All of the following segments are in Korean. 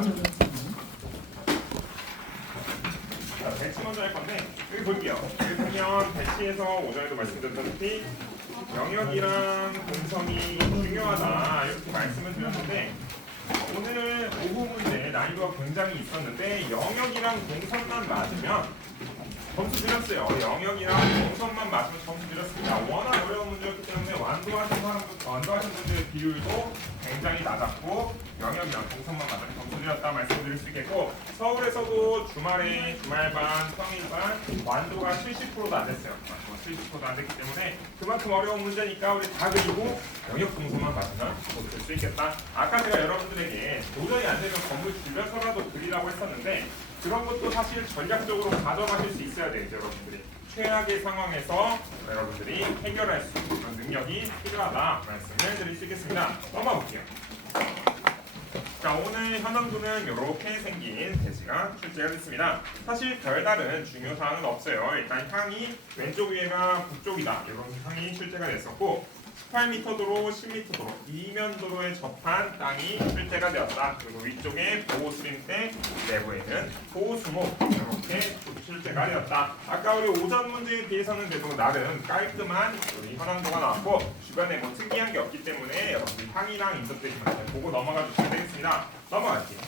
되겠습니다. 자, 배치 먼저 할 건데 여기 볼게요. 여기 보면 배치에서 오전에도 말씀드렸다시피 영역이랑 공성이 중요하다 이렇게 말씀을 드렸는데 오늘 오후 문제 난이도가 굉장히 있었는데 영역이랑 공성만 맞으면 점수 드렸어요. 영역이랑 공성만 맞으면 점수 드렸습니다. 워낙 어려운 문제였기 때문에 완도하신 분들의 비율도 굉장히 낮았고 영역이랑 공성만 맞으면 점수 드렸다 말씀드릴 수 있겠고 서울에서도 주말에 주말반, 평일반 완도가 70%도 안 됐어요. 70%도 안 됐기 때문에 그만큼 어려운 문제니까 우리 다 그리고 영역 공성만 맞으면 될 수 있겠다. 아까 제가 여러분들에게 도저히 안 되면 건물 줄여서라도 그리라고 했었는데 그런 것도 사실 전략적으로 가져가실 수 있어야 되죠, 여러분들이. 최악의 상황에서 여러분들이 해결할 수 있는 그런 능력이 필요하다 말씀을 드릴 수 있겠습니다. 넘어가 볼게요. 자, 오늘 현황도는 이렇게 생긴 대지가 출제가 됐습니다. 사실 별다른 중요 사항은 없어요. 일단 향이 왼쪽 위에가 북쪽이다. 이런 향이 출제가 됐었고 18m 도로, 10m 도로, 이면 도로에 접한 땅이 출제가 되었다. 그리고 위쪽에 보호수림대, 내부에는 보호수목 이렇게 출제가 되었다. 아까 우리 오전 문제에 비해서는 그래도 나름 깔끔한 우리 현황도가 나왔고 주변에 뭐 특이한 게 없기 때문에 여러분들 향이랑 인터프레이션 보고 넘어가 주시면 되겠습니다. 넘어갈게요.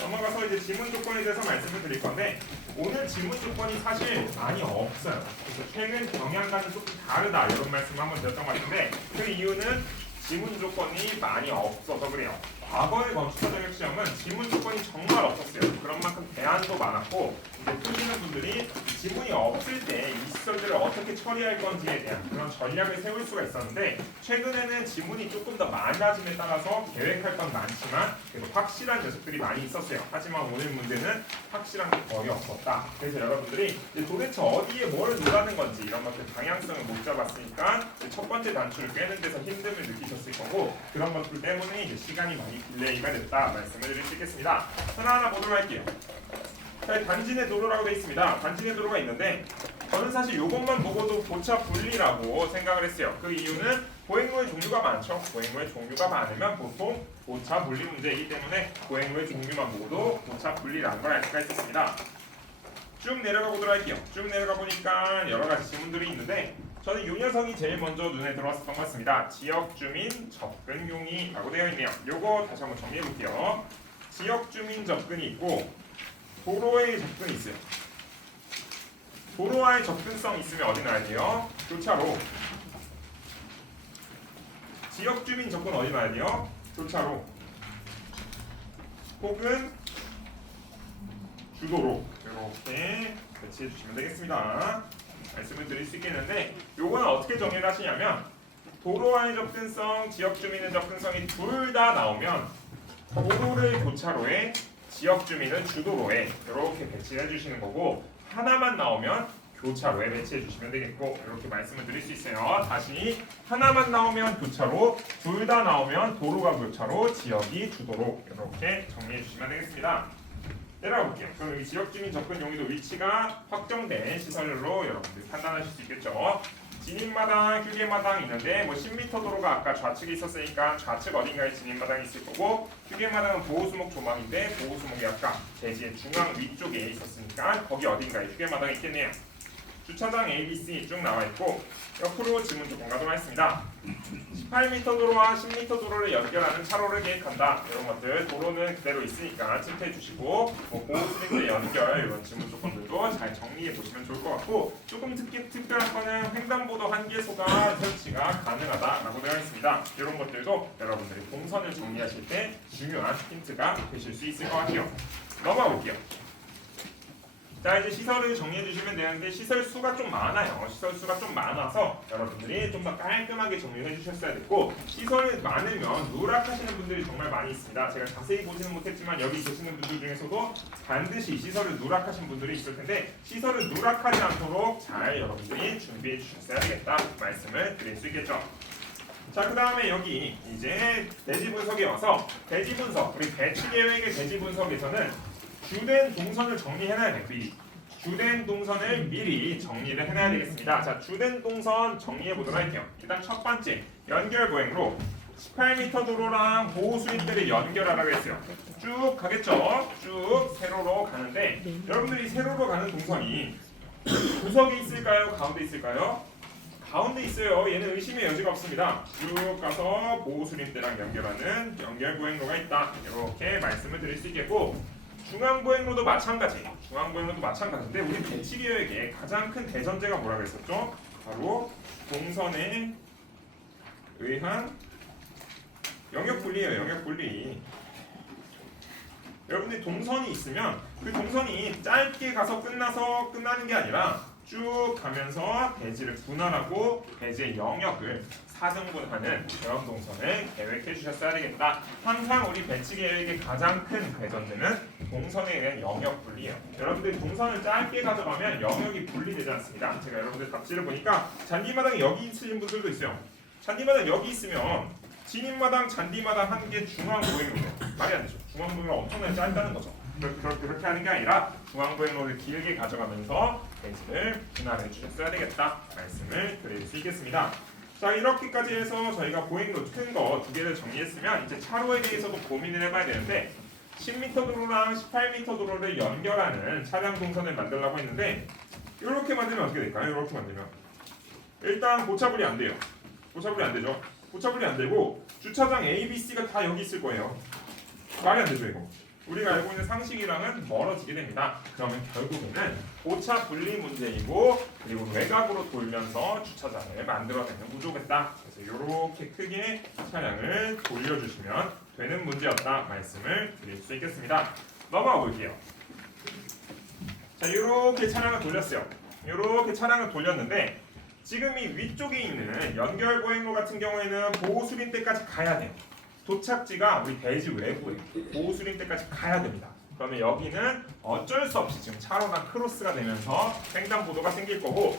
넘어가서 이제 지문 조건에 대해서 말씀을 드릴 건데 오늘 지문 조건이 사실 많이 없어요. 그래서 최근 경향과는 조금 다르다 이런 말씀 한번 드렸던 것 같은데 그 이유는 지문 조건이 많이 없어서 그래요. 과거의 건축사 자격 시험은 지문 조건이 정말 없었어요. 그런 만큼 대안도 많았고 이제 푸시는 분들이 지문이 없을 때 이 시설들을 어떻게 처리할 건지에 대한 그런 전략을 세울 수가 있었는데 최근에는 지문이 조금 더 많아짐에 따라서 계획할 건 많지만 그래도 확실한 녀석들이 많이 있었어요. 하지만 오늘 문제는 확실한 게 거의 없었다. 그래서 여러분들이 이제 도대체 어디에 뭘 누르는 건지 이런 것들 방향성을 못 잡았으니까 첫 번째 단추를 꿰는 데서 힘듦을 느끼셨을 거고 그런 것들 때문에 이제 시간이 많이 딜레이가 됐다 말씀을 드릴 수 있겠습니다. 하나하나 보도록 할게요. 자, 단지내 도로라고 되어 있습니다. 단지내 도로가 있는데 저는 사실 이것만 보고도 고차 분리라고 생각을 했어요. 그 이유는 보행로의 종류가 많죠. 보행로의 종류가 많으면 보통 고차 분리 문제이기 때문에 보행로의 종류만 보고도 고차 분리라는 걸 알 수가 있었습니다. 쭉 내려가 보도록 할게요. 쭉 내려가 보니까 여러 가지 질문들이 있는데 저는 이 녀석이 제일 먼저 눈에 들어왔었던 것 같습니다. 지역 주민 접근 용이라고 되어 있네요. 요거 다시 한번 정리해 볼게요. 지역 주민 접근이 있고 도로의 접근이 있어요. 도로와의 접근성 있으면 어디 놔야 돼요? 교차로. 지역 주민 접근 어디 놔야 돼요? 교차로. 혹은 주도로. 이렇게 배치해 주시면 되겠습니다. 말씀을 드릴 수 있겠는데 요거는 어떻게 정리를 하시냐면 도로와의 접근성, 지역 주민의 접근성이 둘 다 나오면 도로를 교차로에 지역 주민은 주도로에 이렇게 배치해 주시는 거고 하나만 나오면 교차로에 배치해 주시면 되겠고 이렇게 말씀을 드릴 수 있어요. 다시 하나만 나오면 교차로, 둘 다 나오면 도로가 교차로, 지역이 주도로 이렇게 정리해 주시면 되겠습니다. 내려가 볼게요. 그럼 이 지역 주민 접근 용이도 위치가 확정된 시설로 여러분들 판단하실 수 있겠죠. 진입마당, 휴게마당 있는데 뭐 10m 도로가 아까 좌측에 있었으니까 좌측 어딘가에 진입마당이 있을 거고 휴게마당은 보호수목 조망인데 보호수목이 아까 대지의 중앙 위쪽에 있었으니까 거기 어딘가에 휴게마당이 있겠네요. 주차장 ABC 쭉 나와 있고 옆으로 지문 조건 가도록 하겠습니다. 18m 도로와 10m 도로를 연결하는 차로를 계획한다. 이런 것들 도로는 그대로 있으니까 체크해 주시고 뭐 보호수링대 연결 이런 지문 조건들도 잘 정리해 보시면 좋을 것 같고 조금 특별한 거는 횡단보도 한계소가 설치가 가능하다라고 되어 있습니다. 이런 것들도 여러분들이 동선을 정리하실 때 중요한 힌트가 되실 수 있을 것 같아요. 넘어가 볼게요. 자, 이제 시설을 정리해 주시면 되는데 시설 수가 좀 많아요. 시설 수가 좀 많아서 여러분들이 좀 더 깔끔하게 정리해 주셨어야 됐고 시설이 많으면 누락하시는 분들이 정말 많이 있습니다. 제가 자세히 보지는 못했지만 여기 계시는 분들 중에서도 반드시 시설을 누락하신 분들이 있을 텐데 시설을 누락하지 않도록 잘 여러분들이 준비해 주셨어야 되겠다 말씀을 드릴 수 있겠죠. 자, 그 다음에 여기 이제 대지 분석에 와서 대지 분석, 우리 배치 계획의 대지 분석에서는 주된 동선을 정리해놔야 돼요. 미리. 주된 동선을 미리 정리를 해놔야 되겠습니다. 자, 주된 동선 정리해 보도록 할게요. 일단 첫 번째 연결 보행로 18m 도로랑 보호수립대를 연결하라고 했어요. 쭉 가겠죠. 쭉 세로로 가는데 여러분들이 세로로 가는 동선이 구석에 있을까요? 가운데 있을까요? 가운데 있어요. 얘는 의심의 여지가 없습니다. 쭉 가서 보호수립대랑 연결하는 연결보행로가 있다. 이렇게 말씀을 드릴 수 있겠고 중앙보행로도 마찬가지. 중앙보행로도 마찬가지인데 우리 배치계획의 가장 큰 대전제가 뭐라고 했었죠? 바로 동선에 의한 영역분리예요. 영역분리. 여러분들이 동선이 있으면 그 동선이 짧게 가서 끝나서 끝나는 게 아니라 쭉 가면서 대지를 분할하고 대지의 영역을 4등분하는 그런 동선을 계획해 주셨어야 되겠다. 항상 우리 배치 계획의 가장 큰 대전제는 동선에 의한 영역 분리예요. 여러분들 동선을 짧게 가져가면 영역이 분리되지 않습니다. 제가 여러분들 답지를 보니까 잔디마당이 여기 있으신 분들도 있어요. 잔디마당 여기 있으면 진입마당, 잔디마당 한 개 중앙보행로예요. 말이 안 되죠. 중앙보행로가 엄청나게 짧다는 거죠. 그렇게 하는 게 아니라 중앙보행로를 길게 가져가면서 대지를 분할해 주셨어야 되겠다 말씀을 드릴 수 있겠습니다. 자, 이렇게까지 해서 저희가 보행로 큰 거 두 개를 정리했으면 이제 차로에 대해서도 고민을 해봐야 되는데 10m 도로랑 18m 도로를 연결하는 차량 동선을 만들려고 했는데 이렇게 만들면 어떻게 될까요? 이렇게 만들면 일단 고차불이 안 돼요. 고차불이 안 되죠. 고차불이 안 되고 주차장 A, B, C가 다 여기 있을 거예요. 말이 안 되죠 이거. 우리가 알고 있는 상식이랑은 멀어지게 됩니다. 그러면 결국에는 고차 분리 문제이고 그리고 외곽으로 돌면서 주차장을 만들어내는 구조겠다. 그래서 이렇게 크게 차량을 돌려주시면 되는 문제였다 말씀을 드릴 수 있겠습니다. 넘어가 볼게요. 자, 이렇게 차량을 돌렸어요. 이렇게 차량을 돌렸는데 지금 이 위쪽에 있는 연결 보행로 같은 경우에는 보호수림대까지 가야 돼요. 도착지가 우리 대지 외부에 보호수림대까지 가야 됩니다. 그러면 여기는 어쩔 수 없이 지금 차로가 크로스가 되면서 횡단보도가 생길 거고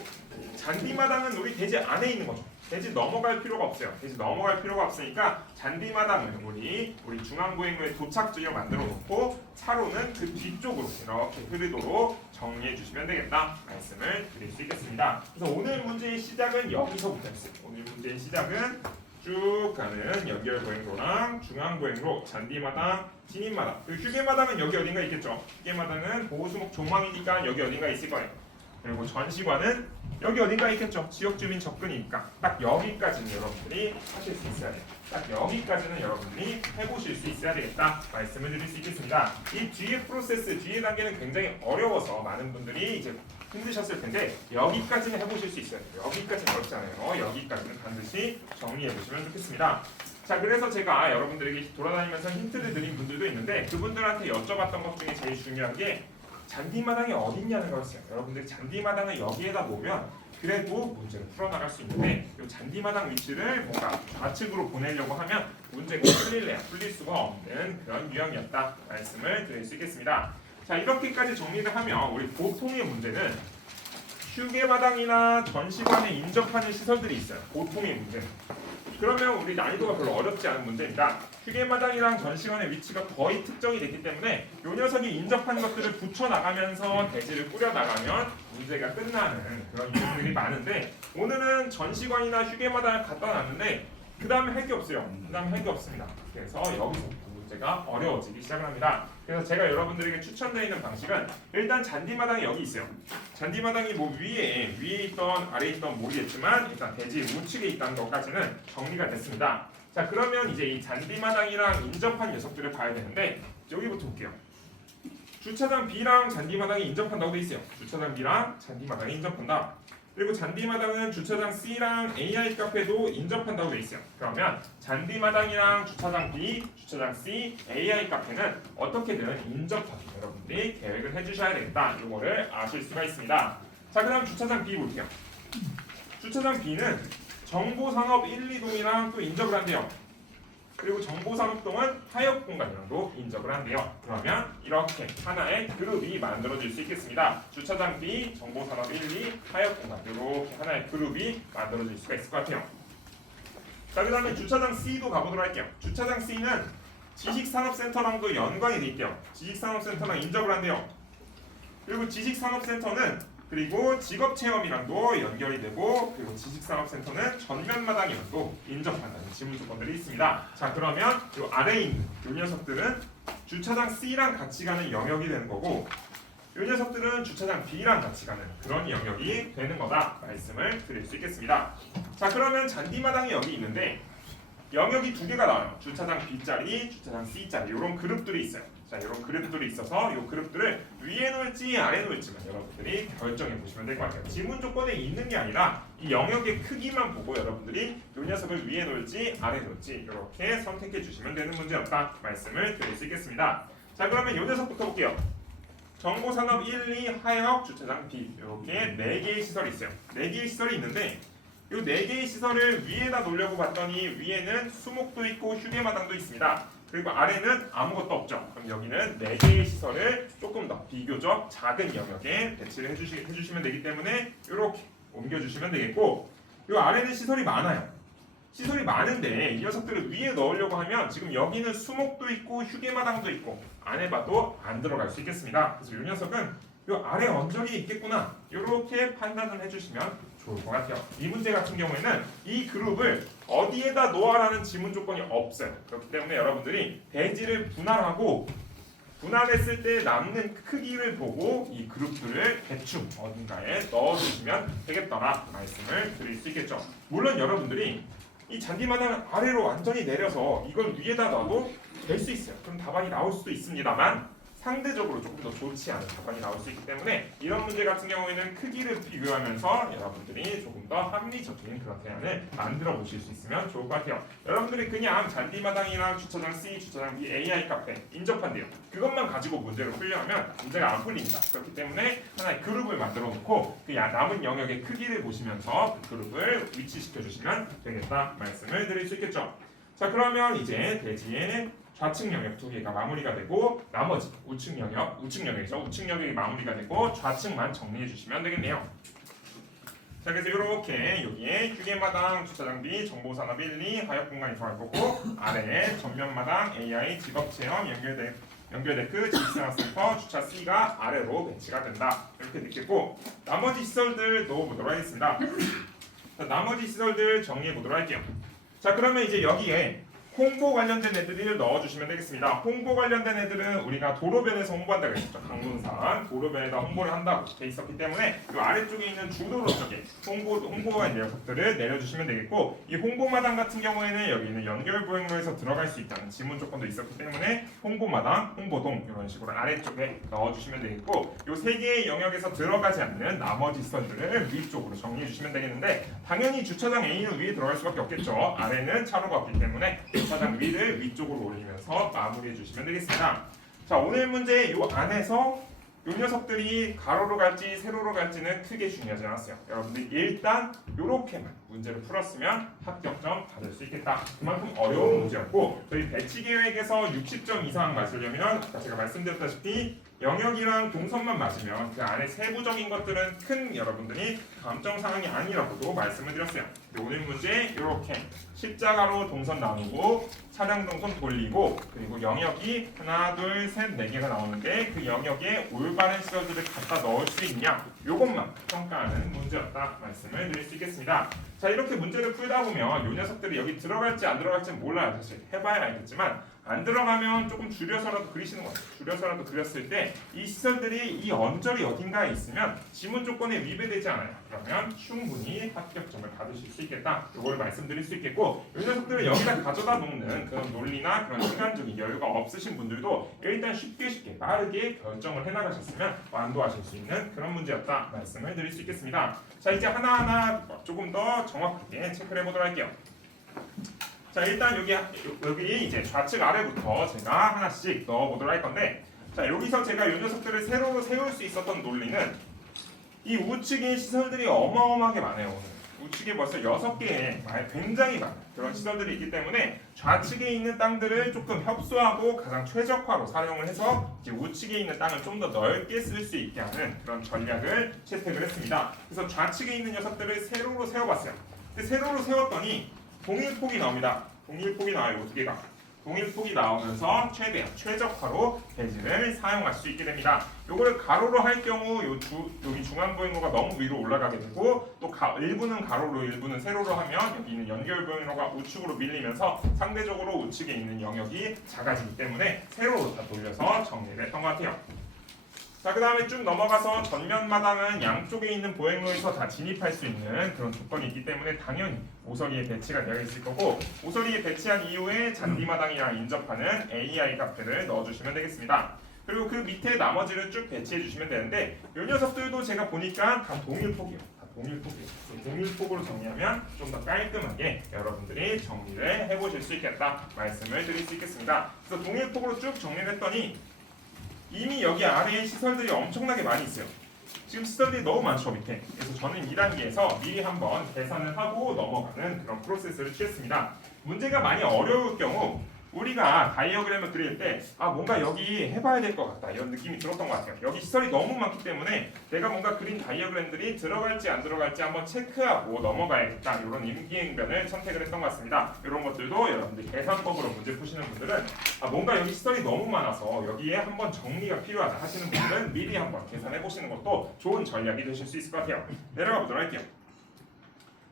잔디마당은 우리 대지 안에 있는 거죠. 대지 넘어갈 필요가 없어요. 대지 넘어갈 필요가 없으니까 잔디마당은 우리 중앙보행로의 도착지를 만들어 놓고 차로는 그 뒤쪽으로 이렇게 흐르도록 정리해 주시면 되겠다 말씀을 드릴 수 있겠습니다. 그래서 오늘 문제의 시작은 여기서부터 했어요. 오늘 문제의 시작은 쭉 가는 연결보행로랑 중앙보행로, 잔디마당, 진입마당. 그 휴게마당은 여기 어딘가 있겠죠. 휴게마당은 보호수목 조망이니까 여기 어딘가 있을 거예요. 그리고 전시관은 여기 어딘가 있겠죠. 지역주민 접근이니까 딱 여기까지는 여러분들이 하실 수 있어야 돼요. 딱 여기까지는 여러분들이 해보실 수 있어야 되겠다 말씀을 드릴 수 있겠습니다. 이 뒤에 프로세스, 뒤에 단계는 굉장히 어려워서 많은 분들이 이제 힘드셨을 텐데 여기까지는 해보실 수 있어요. 여기까지는 어렵지 않아요. 여기까지는 반드시 정리해 보시면 좋겠습니다. 자, 그래서 제가 여러분들에게 돌아다니면서 힌트를 드린 분들도 있는데 그분들한테 여쭤봤던 것 중에 제일 중요한 게 잔디마당이 어딨냐는 거였어요. 여러분들이 잔디마당을 여기에다 놓으면 그래도 문제를 풀어나갈 수 있는데 이 잔디마당 위치를 뭔가 좌측으로 보내려고 하면 문제가 풀릴 수가 없는 그런 유형이었다 말씀을 드릴 수 있겠습니다. 자, 이렇게까지 정리를 하면 우리 보통의 문제는 휴게마당이나 전시관에 인접하는 시설들이 있어요. 보통의 문제는. 그러면 우리 난이도가 별로 어렵지 않은 문제입니다. 휴게마당이랑 전시관의 위치가 거의 특정이 됐기 때문에 이 녀석이 인접한 것들을 붙여나가면서 대지를 꾸려나가면 문제가 끝나는 그런 유형들이 많은데 오늘은 전시관이나 휴게마당을 갖다 놨는데 그 다음에 할 게 없어요. 그 다음에 할 게 없습니다. 그래서 여기서부터 문제가 어려워지기 시작을 합니다. 그래서 제가 여러분들에게 추천드리는 방식은 일단 잔디마당이 여기 있어요. 잔디마당이 뭐 위에 있던 아래에 있던 모르겠지만 일단 대지 우측에 있다는 것까지는 정리가 됐습니다. 자, 그러면 이제 이 잔디마당이랑 인접한 녀석들을 봐야 되는데 여기부터 볼게요. 주차장 B랑 잔디마당이 인접한다고 돼 있어요. 주차장 B랑 잔디마당이 인접한다. 그리고 잔디마당은 주차장 C랑 AI 카페도 인접한다고 돼 있어요. 그러면 잔디마당이랑 주차장 B, 주차장 C, AI 카페는 어떻게든 인접하게 여러분들이 계획을 해주셔야 되겠다. 이거를 아실 수가 있습니다. 자, 그다음 주차장 B 볼게요. 주차장 B는 정보산업 1, 2동이랑 또 인접을 한대요. 그리고 정보산업동은 하역공간이랑도 인접을 한대요. 그러면 이렇게 하나의 그룹이 만들어질 수 있겠습니다. 주차장 B, 정보산업 1, 2, 하역공간 이렇게 하나의 그룹이 만들어질 수가 있을 것 같아요. 자, 그 다음에 주차장 C도 가보도록 할게요. 주차장 C는 지식산업센터랑도 연관이 돼 있대요. 지식산업센터랑 인접을 한대요. 그리고 지식산업센터는 그리고 직업체험이랑도 연결이 되고 그리고 지식산업센터는 전면마당이랑도 인접한다는 지문 조건들이 있습니다. 자 그러면 이 아래에 있는 이 녀석들은 주차장 C랑 같이 가는 영역이 되는 거고 이 녀석들은 주차장 B랑 같이 가는 그런 영역이 되는 거다 말씀을 드릴 수 있겠습니다. 자 그러면 잔디마당이 여기 있는데 영역이 두 개가 나와요. 주차장 B자리, 주차장 C자리 이런 그룹들이 있어요. 자 이런 그룹들이 있어서 이 그룹들을 위에 놓을지 아래에 놓을지만 여러분들이 결정해 보시면 될 것 같아요. 지문 조건에 있는 게 아니라 이 영역의 크기만 보고 여러분들이 이 녀석을 위에 놓을지 아래에 놓을지 이렇게 선택해 주시면 되는 문제였다 말씀을 드릴 수 있겠습니다. 자 그러면 이 녀석부터 볼게요. 정보산업 1, 2, 하역, 주차장 B 이렇게 4개의 시설이 있어요. 4개의 시설이 있는데 이 4개의 시설을 위에다 놓으려고 봤더니 위에는 수목도 있고 휴게마당도 있습니다. 그리고 아래는 아무것도 없죠. 그럼 여기는 4개의 시설을 조금 더 비교적 작은 영역에 배치를 해주시면 되기 때문에 이렇게 옮겨주시면 되겠고 이 아래는 시설이 많아요. 시설이 많은데 이 녀석들을 위에 넣으려고 하면 지금 여기는 수목도 있고 휴게마당도 있고 안 해봐도 안 들어갈 수 있겠습니다. 그래서 이 녀석은 이 아래 언저리에 있겠구나 이렇게 판단을 해주시면 좋을 것 같아요. 이 문제 같은 경우에는 이 그룹을 어디에다 놓아라는 지문 조건이 없어요. 그렇기 때문에 여러분들이 대지를 분할하고 분할했을 때 남는 크기를 보고 이 그룹들을 대충 어딘가에 넣어주시면 되겠더라 말씀을 드릴 수 있겠죠. 물론 여러분들이 이 잔디마당 아래로 완전히 내려서 이걸 위에다 놔도 될 수 있어요. 그럼 답안이 나올 수도 있습니다만 상대적으로 조금 더 좋지 않은 답안이 나올 수 있기 때문에 이런 문제 같은 경우에는 크기를 비교하면서 여러분들이 조금 더 합리적인 그런 대안을 만들어 보실 수 있으면 좋을 것 같아요. 여러분들이 그냥 잔디마당이나 주차장 C, 주차장 B, AI 카페 인접한대요. 그것만 가지고 문제를 풀려면 문제가 안 풀립니다. 그렇기 때문에 하나의 그룹을 만들어 놓고 그 남은 영역의 크기를 보시면서 그 그룹을 위치시켜 주시면 되겠다 말씀을 드릴 수 있겠죠. 자 그러면 이제 대지의 좌측 영역 2개가 마무리가 되고 나머지 우측 영역이죠. 우측 영역이 마무리가 되고 좌측만 정리해 주시면 되겠네요. 자 그래서 이렇게 여기에 휴게마당, 주차장비, 정보산업 1, 2, 하역 공간이 들어갈 거고 아래에 전면마당, AI, 직업체험, 연결데크, 지식산업센터, 주차 C가 아래로 배치가 된다. 이렇게 느꼈고 나머지 시설들 넣어보도록 하겠습니다. 자, 나머지 시설들 정리해 보도록 할게요. 자 그러면 이제 여기에 홍보 관련된 애들을 넣어주시면 되겠습니다. 홍보 관련된 애들은 우리가 도로변에서 홍보한다고 했었죠. 강문산 도로변에다 홍보를 한다고 돼 있었기 때문에 이 아래쪽에 있는 주도로 쪽에 홍보의 녀석들을 내려주시면 되겠고 이 홍보마당 같은 경우에는 여기 있는 연결보행로에서 들어갈 수 있다는 지문 조건도 있었기 때문에 홍보마당, 홍보동 이런 식으로 아래쪽에 넣어주시면 되겠고 이 3개의 영역에서 들어가지 않는 나머지 시설들을 위쪽으로 정리해 주시면 되겠는데 당연히 주차장 A는 위에 들어갈 수밖에 없겠죠. 아래는 차로가 없기 때문에 주차장 위를 위쪽으로 올리면서 마무리해 주시면 되겠습니다. 자 오늘 문제 이 안에서 이 녀석들이 가로로 갈지 세로로 갈지는 크게 중요하지 않았어요. 여러분들 일단 이렇게만 문제를 풀었으면 합격점 받을 수 있겠다. 그만큼 어려운 문제였고 저희 배치 계획에서 60점 이상 맞으려면 아까 제가 말씀드렸다시피 영역이랑 동선만 맞으면 그 안에 세부적인 것들은 큰 여러분들이 감점 사항이 아니라고도 말씀을 드렸어요. 오늘 문제 이렇게 십자가로 동선 나누고 차량 동선 돌리고 그리고 영역이 하나 둘 셋 네 개가 나오는데 그 영역에 올바른 시설들을 갖다 넣을 수 있냐 요것만 평가하는 문제였다 말씀을 드릴 수 있겠습니다. 자 이렇게 문제를 풀다 보면 이 녀석들이 여기 들어갈지 안 들어갈지는 몰라요. 사실 해봐야 알겠지만 안 들어가면 조금 줄여서라도 그리시는 거예요. 줄여서라도 그렸을 때 이 시설들이 이 언저리 어딘가에 있으면 지문 조건에 위배되지 않아요. 그러면 충분히 합격점을 받으실 수 있겠다. 이걸 말씀드릴 수 있겠고 이 녀석들을 여기다 가져다 놓는 그런 논리나 그런 시간적인 여유가 없으신 분들도 일단 쉽게 빠르게 결정을 해나가셨으면 완도하실 수 있는 그런 문제였다 말씀을 드릴 수 있겠습니다. 자 이제 하나하나 조금 더 정확하게 체크를 해보도록 할게요. 자 일단 여기 이제 좌측 아래부터 제가 하나씩 넣어보도록 할 건데 자 여기서 제가 이 녀석들을 세로로 세울 수 있었던 논리는 이 우측에 시설들이 어마어마하게 많아요. 오늘 우측에 벌써 6개의 굉장히 많은 그런 시설들이 있기 때문에 좌측에 있는 땅들을 조금 협소하고 가장 최적화로 사용을 해서 이제 우측에 있는 땅을 좀 더 넓게 쓸 수 있게 하는 그런 전략을 채택을 했습니다. 그래서 좌측에 있는 녀석들을 세로로 세워봤어요. 근데 세로로 세웠더니 동일폭이 나옵니다. 동일폭이 나와요. 2개가. 동일폭이 나오면서 최적화로 배지를 사용할 수 있게 됩니다. 요거를 가로로 할 경우 여기 중앙보행로가 너무 위로 올라가게 되고 또 일부는 가로로 일부는 세로로 하면 여기 있는 연결보행로가 우측으로 밀리면서 상대적으로 우측에 있는 영역이 작아지기 때문에 세로로 다 돌려서 정리를 했던 것 같아요. 자, 그 다음에 쭉 넘어가서 전면 마당은 양쪽에 있는 보행로에서 다 진입할 수 있는 그런 조건이 있기 때문에 당연히 오서리에 배치가 되어 있을 거고, 오서리에 배치한 이후에 잔디마당이랑 인접하는 AI 카페를 넣어주시면 되겠습니다. 그리고 그 밑에 나머지를 쭉 배치해 주시면 되는데, 이 녀석들도 제가 보니까 다 동일폭이에요. 동일폭으로 정리하면 좀 더 깔끔하게 여러분들이 정리를 해보실 수 있겠다 말씀을 드릴 수 있겠습니다. 그래서 동일폭으로 쭉 정리를 했더니 이미 여기 아래에 시설들이 엄청나게 많이 있어요. 지금 시설들이 너무 많죠, 밑에. 그래서 저는 2단계에서 미리 한번 계산을 하고 넘어가는 그런 프로세스를 취했습니다. 문제가 많이 어려울 경우 우리가 다이어그램을 그릴 때 뭔가 여기 해봐야 될 것 같다 이런 느낌이 들었던 것 같아요. 여기 시설이 너무 많기 때문에 내가 뭔가 그린 다이어그램들이 들어갈지 안 들어갈지 한번 체크하고 넘어가야겠다 이런 임기응변을 선택을 했던 것 같습니다. 이런 것들도 여러분들 계산법으로 문제 푸시는 분들은 뭔가 여기 시설이 너무 많아서 여기에 한번 정리가 필요하다 하시는 분들은 미리 한번 계산해 보시는 것도 좋은 전략이 되실 수 있을 것 같아요. 내려가 보도록 할게요.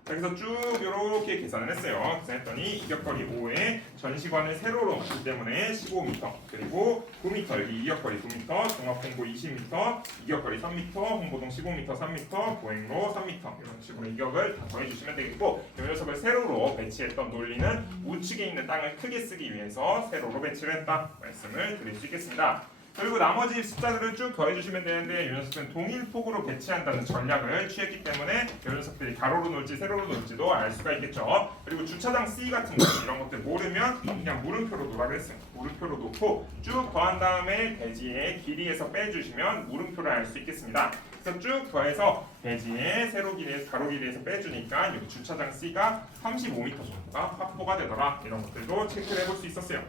그래서 쭉 이렇게 계산을 했어요. 계산했더니 이격거리 5에 전시관을 세로로 맞기 때문에 15m, 그리고 9m, 여기 이격거리 9m, 종합홍보 20m, 이격거리 3m, 홍보동 15m, 3m, 보행로 3m 이런 식으로 이격을 다 더해주시면 되겠고, 이 녀석을 세로로 배치했던 논리는 우측에 있는 땅을 크게 쓰기 위해서 세로로 배치를 했다 말씀을 드릴 수 있겠습니다. 그리고 나머지 숫자들을 쭉 더해주시면 되는데 이 녀석은 동일폭으로 배치한다는 전략을 취했기 때문에 이 녀석들이 가로로 놀지 세로로 놀지도 알 수가 있겠죠. 그리고 주차장 C 같은 거 이런 것들 모르면 그냥 물음표로 놓으라고 했어요. 물음표로 놓고 쭉 더한 다음에 대지의 길이에서 빼주시면 물음표를 알 수 있겠습니다. 그래서 쭉 더해서 대지의 세로 길이에서 가로 길이에서 빼주니까 여기 주차장 C가 35m 정도가 확보가 되더라. 이런 것들도 체크를 해볼 수 있었어요.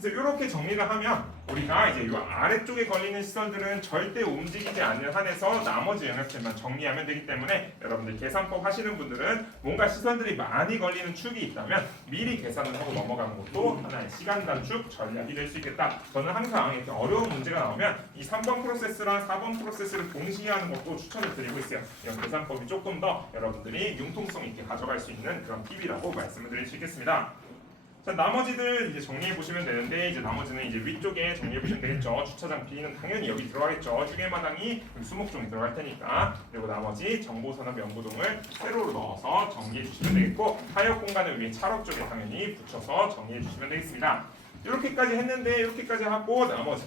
그래서 이렇게 정리를 하면 우리가 이제 이 아래쪽에 걸리는 시설들은 절대 움직이지 않는 한에서 나머지 영역들만 정리하면 되기 때문에 여러분들 계산법 하시는 분들은 뭔가 시설들이 많이 걸리는 축이 있다면 미리 계산을 하고 넘어가는 것도 하나의 시간 단축 전략이 될 수 있겠다. 저는 항상 이렇게 어려운 문제가 나오면 이 3번 프로세스랑 4번 프로세스를 동시에 하는 것도 추천을 드리고 있어요. 이런 계산법이 조금 더 여러분들이 융통성 있게 가져갈 수 있는 그런 팁이라고 말씀을 드릴 수 있겠습니다. 자, 나머지들 이제 정리해 보시면 되는데, 이제 나머지는 이제 위쪽에 정리해 보시면 되겠죠. 주차장 B는 당연히 여기 들어가겠죠. 휴게마당이 수목종이 들어갈 테니까. 그리고 나머지 정보산업 연구동을 세로로 넣어서 정리해 주시면 되겠고, 타협 공간을 위해 차로 쪽에 당연히 붙여서 정리해 주시면 되겠습니다. 이렇게까지 했는데 이렇게까지 하고 나머지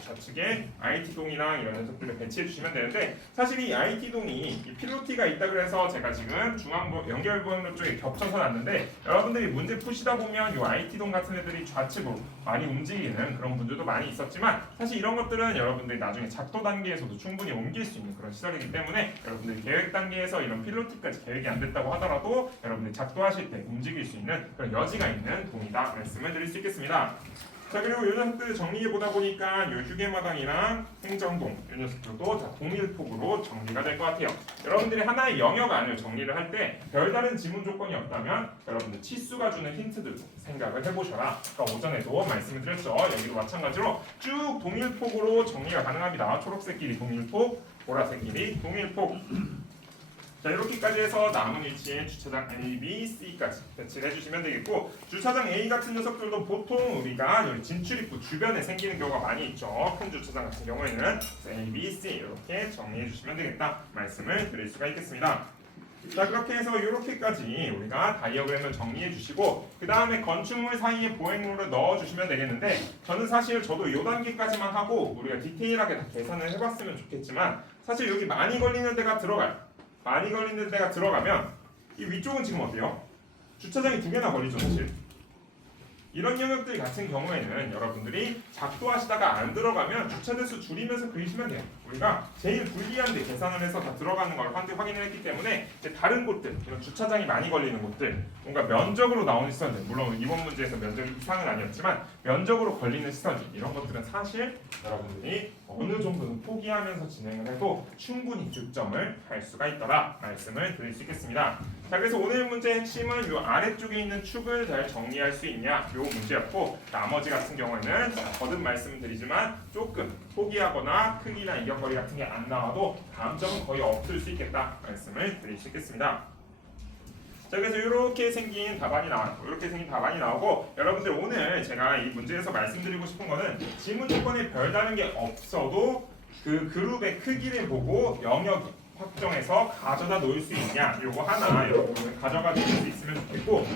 좌측에 IT동이랑 이런 녀석들을 배치해 주시면 되는데, 사실 이 IT동이 이 필로티가 있다 그래서 제가 지금 중앙부 연결보행로 쪽에 겹쳐서 놨는데, 여러분들이 문제 푸시다 보면 이 IT동 같은 애들이 좌측으로 많이 움직이는 그런 분들도 많이 있었지만, 사실 이런 것들은 여러분들이 나중에 작도 단계에서도 충분히 옮길 수 있는 그런 시설이기 때문에 여러분들이 계획 단계에서 이런 필로티까지 계획이 안 됐다고 하더라도 여러분들이 작도하실 때 움직일 수 있는 그런 여지가 있는 동이다 말씀을 드릴 수 있겠습니다. 자, 그리고 이 녀석들 정리해 보다 보니까 이 휴게마당이랑 행정동 이 녀석들도 다 동일폭으로 정리가 될 것 같아요. 여러분들이 하나의 영역 안을 정리를 할 때 별다른 지문 조건이 없다면 여러분들 치수가 주는 힌트들도 생각을 해보셔라. 아까 오전에도 말씀을 드렸죠. 여기도 마찬가지로 쭉 동일폭으로 정리가 가능합니다. 초록색 길이 동일폭, 보라색 길이 동일폭. 자, 이렇게까지 해서 남은 위치에 주차장 A, B, C까지 배치를 해주시면 되겠고, 주차장 A 같은 녀석들도 보통 우리가 여기 진출입구 주변에 생기는 경우가 많이 있죠. 큰 주차장 같은 경우에는 A, B, C 이렇게 정리해 주시면 되겠다 말씀을 드릴 수가 있겠습니다. 자, 그렇게 해서 이렇게까지 우리가 다이어그램을 정리해 주시고, 그 다음에 건축물 사이에 보행로를 넣어 주시면 되겠는데, 저는 사실 저도 이 단계까지만 하고 우리가 디테일하게 다 계산을 해봤으면 좋겠지만, 사실 여기 많이 걸리는 데가 들어가요. 많이 걸리는 데가 들어가면 이 위쪽은 지금 어때요? 주차장이 2개나 걸리죠, 사실. 이런 영역들 같은 경우에는 여러분들이 작도하시다가 안 들어가면 주차대수 줄이면서 그리시면 돼요. 우리가 제일 불리한 데 계산을 해서 다 들어가는 걸 확인을 했기 때문에 이제 다른 곳들, 이런 주차장이 많이 걸리는 곳들, 뭔가 면적으로 나오는 시설들, 물론 이번 문제에서 면적 이상은 아니었지만 면적으로 걸리는 시설들, 이런 것들은 사실 여러분들이 어느 정도는 포기하면서 진행을 해도 충분히 득점을 할 수가 있더라 말씀을 드릴 수 있겠습니다. 자, 그래서 오늘 문제의 핵심은 이 아래쪽에 있는 축을 잘 정리할 수 있냐, 요 문제였고 나머지 같은 경우에는 거듭 말씀드리지만 조금 포기하거나 크기나 이격거리 같은 게 안 나와도 다음 점은 거의 없을 수 있겠다 말씀을 드릴 수 있겠습니다. 자, 그래서 이렇게 생긴 답안이 나왔고 이렇게 생긴 답안이 나오고 여러분들 오늘 제가 이 문제에서 말씀드리고 싶은 거는 지문 조건에 별다른 게 없어도 그 그룹의 크기를 보고 영역 확정해서 가져다 놓을 수 있냐 요거 하나 여러분들 가져가 줄 수 있으면 좋겠고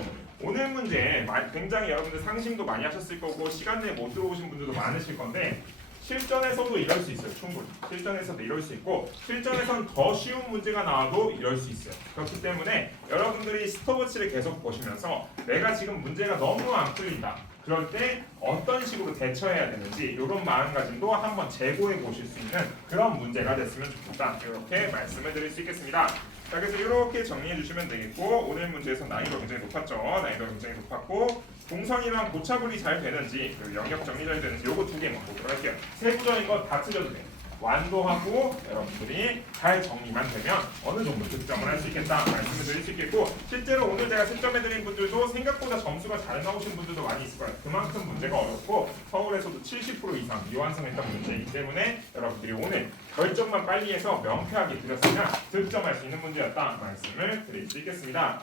오늘 문제 굉장히 여러분들 상심도 많이 하셨을 거고 시간 내에 못 들어오신 분들도 많으실 건데 실전에서도 이럴 수 있어요. 충분히 실전에서도 이럴 수 있고 실전에선 더 쉬운 문제가 나와도 이럴 수 있어요. 그렇기 때문에 여러분들이 스톱워치를 계속 보시면서 내가 지금 문제가 너무 안 풀린다 그럴 때 어떤 식으로 대처해야 되는지 이런 마음가짐도 한번 재고해 보실 수 있는 그런 문제가 됐으면 좋겠다 이렇게 말씀을 드릴 수 있겠습니다. 자, 그래서 이렇게 정리해 주시면 되겠고 오늘 문제에서 난이도 굉장히 높았죠. 난이도 굉장히 높았고 동선이랑 고차분이 잘 되는지 그리고 영역 정리 잘 되는지 요거 두 개만 보도록 할게요. 세부적인 거 다 틀려도 돼요. 완도하고 여러분들이 잘 정리만 되면 어느 정도 득점을 할 수 있겠다 말씀을 드릴 수 있겠고 실제로 오늘 제가 채점해드린 분들도 생각보다 점수가 잘 나오신 분들도 많이 있을 거예요. 그만큼 문제가 어렵고 서울에서도 70% 이상 미완성했던 문제이기 때문에 여러분들이 오늘 결정만 빨리 해서 명쾌하게 드렸으면 득점할 수 있는 문제였다 말씀을 드릴 수 있겠습니다.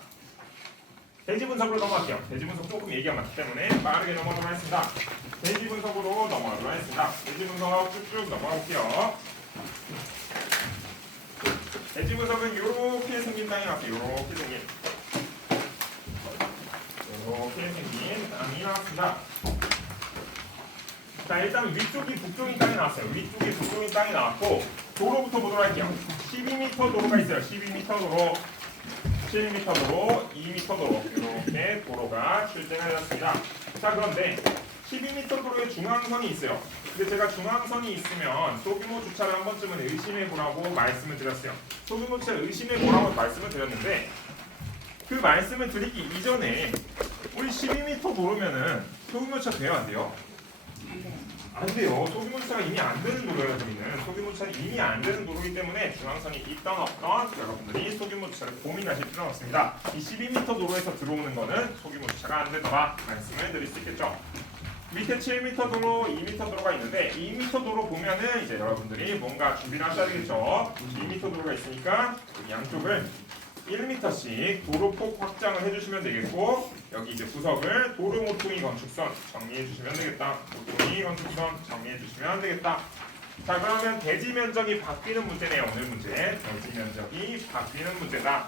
대지 분석으로 넘어갈게요. 대지 분석 조금 얘기가 많기 때문에 빠르게 넘어가도록 하겠습니다. 대지 분석으로 넘어가도록 하겠습니다. 대지 분석 쭉쭉 넘어갈게요. 대지 분석은 이렇게 생긴 땅이 나왔어요. 이렇게 생긴 땅이 나왔습니다. 자, 일단 위쪽이 북쪽인 땅이 나왔어요. 위쪽이 북쪽인 땅이 나왔고 도로부터 보도록 할게요. 12m 도로가 있어요. 12m 도로 7m 도로, 2m 도로 이렇게 도로가 출제가 되었습니다. 자, 그런데 12m 도로에 중앙선이 있어요. 근데 제가 중앙선이 있으면 소규모 주차를 한 번쯤은 의심해 보라고 말씀을 드렸어요. 소규모 주차를 의심해 보라고 말씀을 드렸는데 그 말씀을 드리기 이전에 우리 12m 도로면은 소규모 주차 돼요, 안 돼요? 안 돼요. 소규모 주차가 이미 안 되는 도로예요. 저희는 소규모 주차는 이미 안 되는 도로이기 때문에 중앙선이 있던 없던 여러분들이 소규모 주차를 고민하실 필요는 없습니다. 이 12m 도로에서 들어오는 거는 소규모 주차가 안 되더라 말씀을 드릴 수 있겠죠. 밑에 7m 도로, 2m 도로가 있는데 2m 도로 보면은 이제 여러분들이 뭔가 준비를 하셔야 되겠죠. 2m 도로가 있으니까 양쪽을 1m씩 도로폭 확장을 해주시면 되겠고 여기 이제 구석을 도로 모퉁이 건축선 정리해 주시면 되겠다. 모퉁이 건축선 정리해 주시면 되겠다. 자, 그러면 대지 면적이 바뀌는 문제네요. 오늘 문제 대지 면적이 바뀌는 문제다.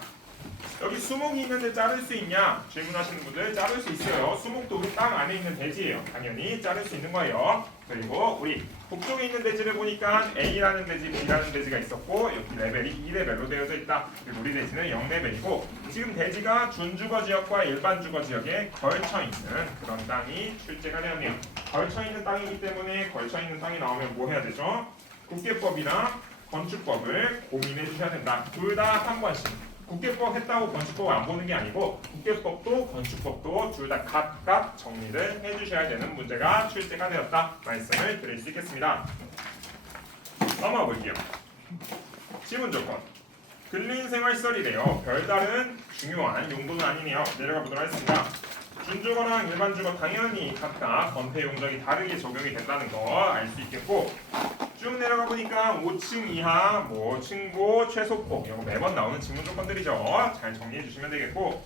여기 수목이 있는데 자를 수 있냐 질문하시는 분들 자를 수 있어요. 수목도 우리 땅 안에 있는 대지예요. 당연히 자를 수 있는 거예요. 그리고 우리 북쪽에 있는 대지를 보니까 A라는 대지, B라는 대지가 있었고 여기 레벨이 2레벨로 되어져 있다. 그리고 우리 대지는 0레벨이고 지금 대지가 준주거 지역과 일반 주거 지역에 걸쳐 있는 그런 땅이 출제가 되었네요. 걸쳐 있는 땅이기 때문에 걸쳐 있는 땅이 나오면 뭐 해야 되죠? 국계법이나 건축법을 고민해 주셔야 된다. 둘 다 한 번씩. 국계법 했다고 건축법을 안 보는 게 아니고 국계법도 건축법도 둘 다 각각 정리를 해주셔야 되는 문제가 출제가 되었다 말씀을 드릴 수 있겠습니다. 넘어가 볼게요. 지문 조건 근린생활시설이래요. 별다른 중요한 용도는 아니네요. 내려가 보도록 하겠습니다. 준주거랑 일반주거 당연히 각각 건폐 용적이 다르게 적용이 된다는 거 알 수 있겠고 쭉 내려가 보니까 5층 이하, 뭐 층고, 최소폭 이거 매번 나오는 지문 조건들이죠. 잘 정리해 주시면 되겠고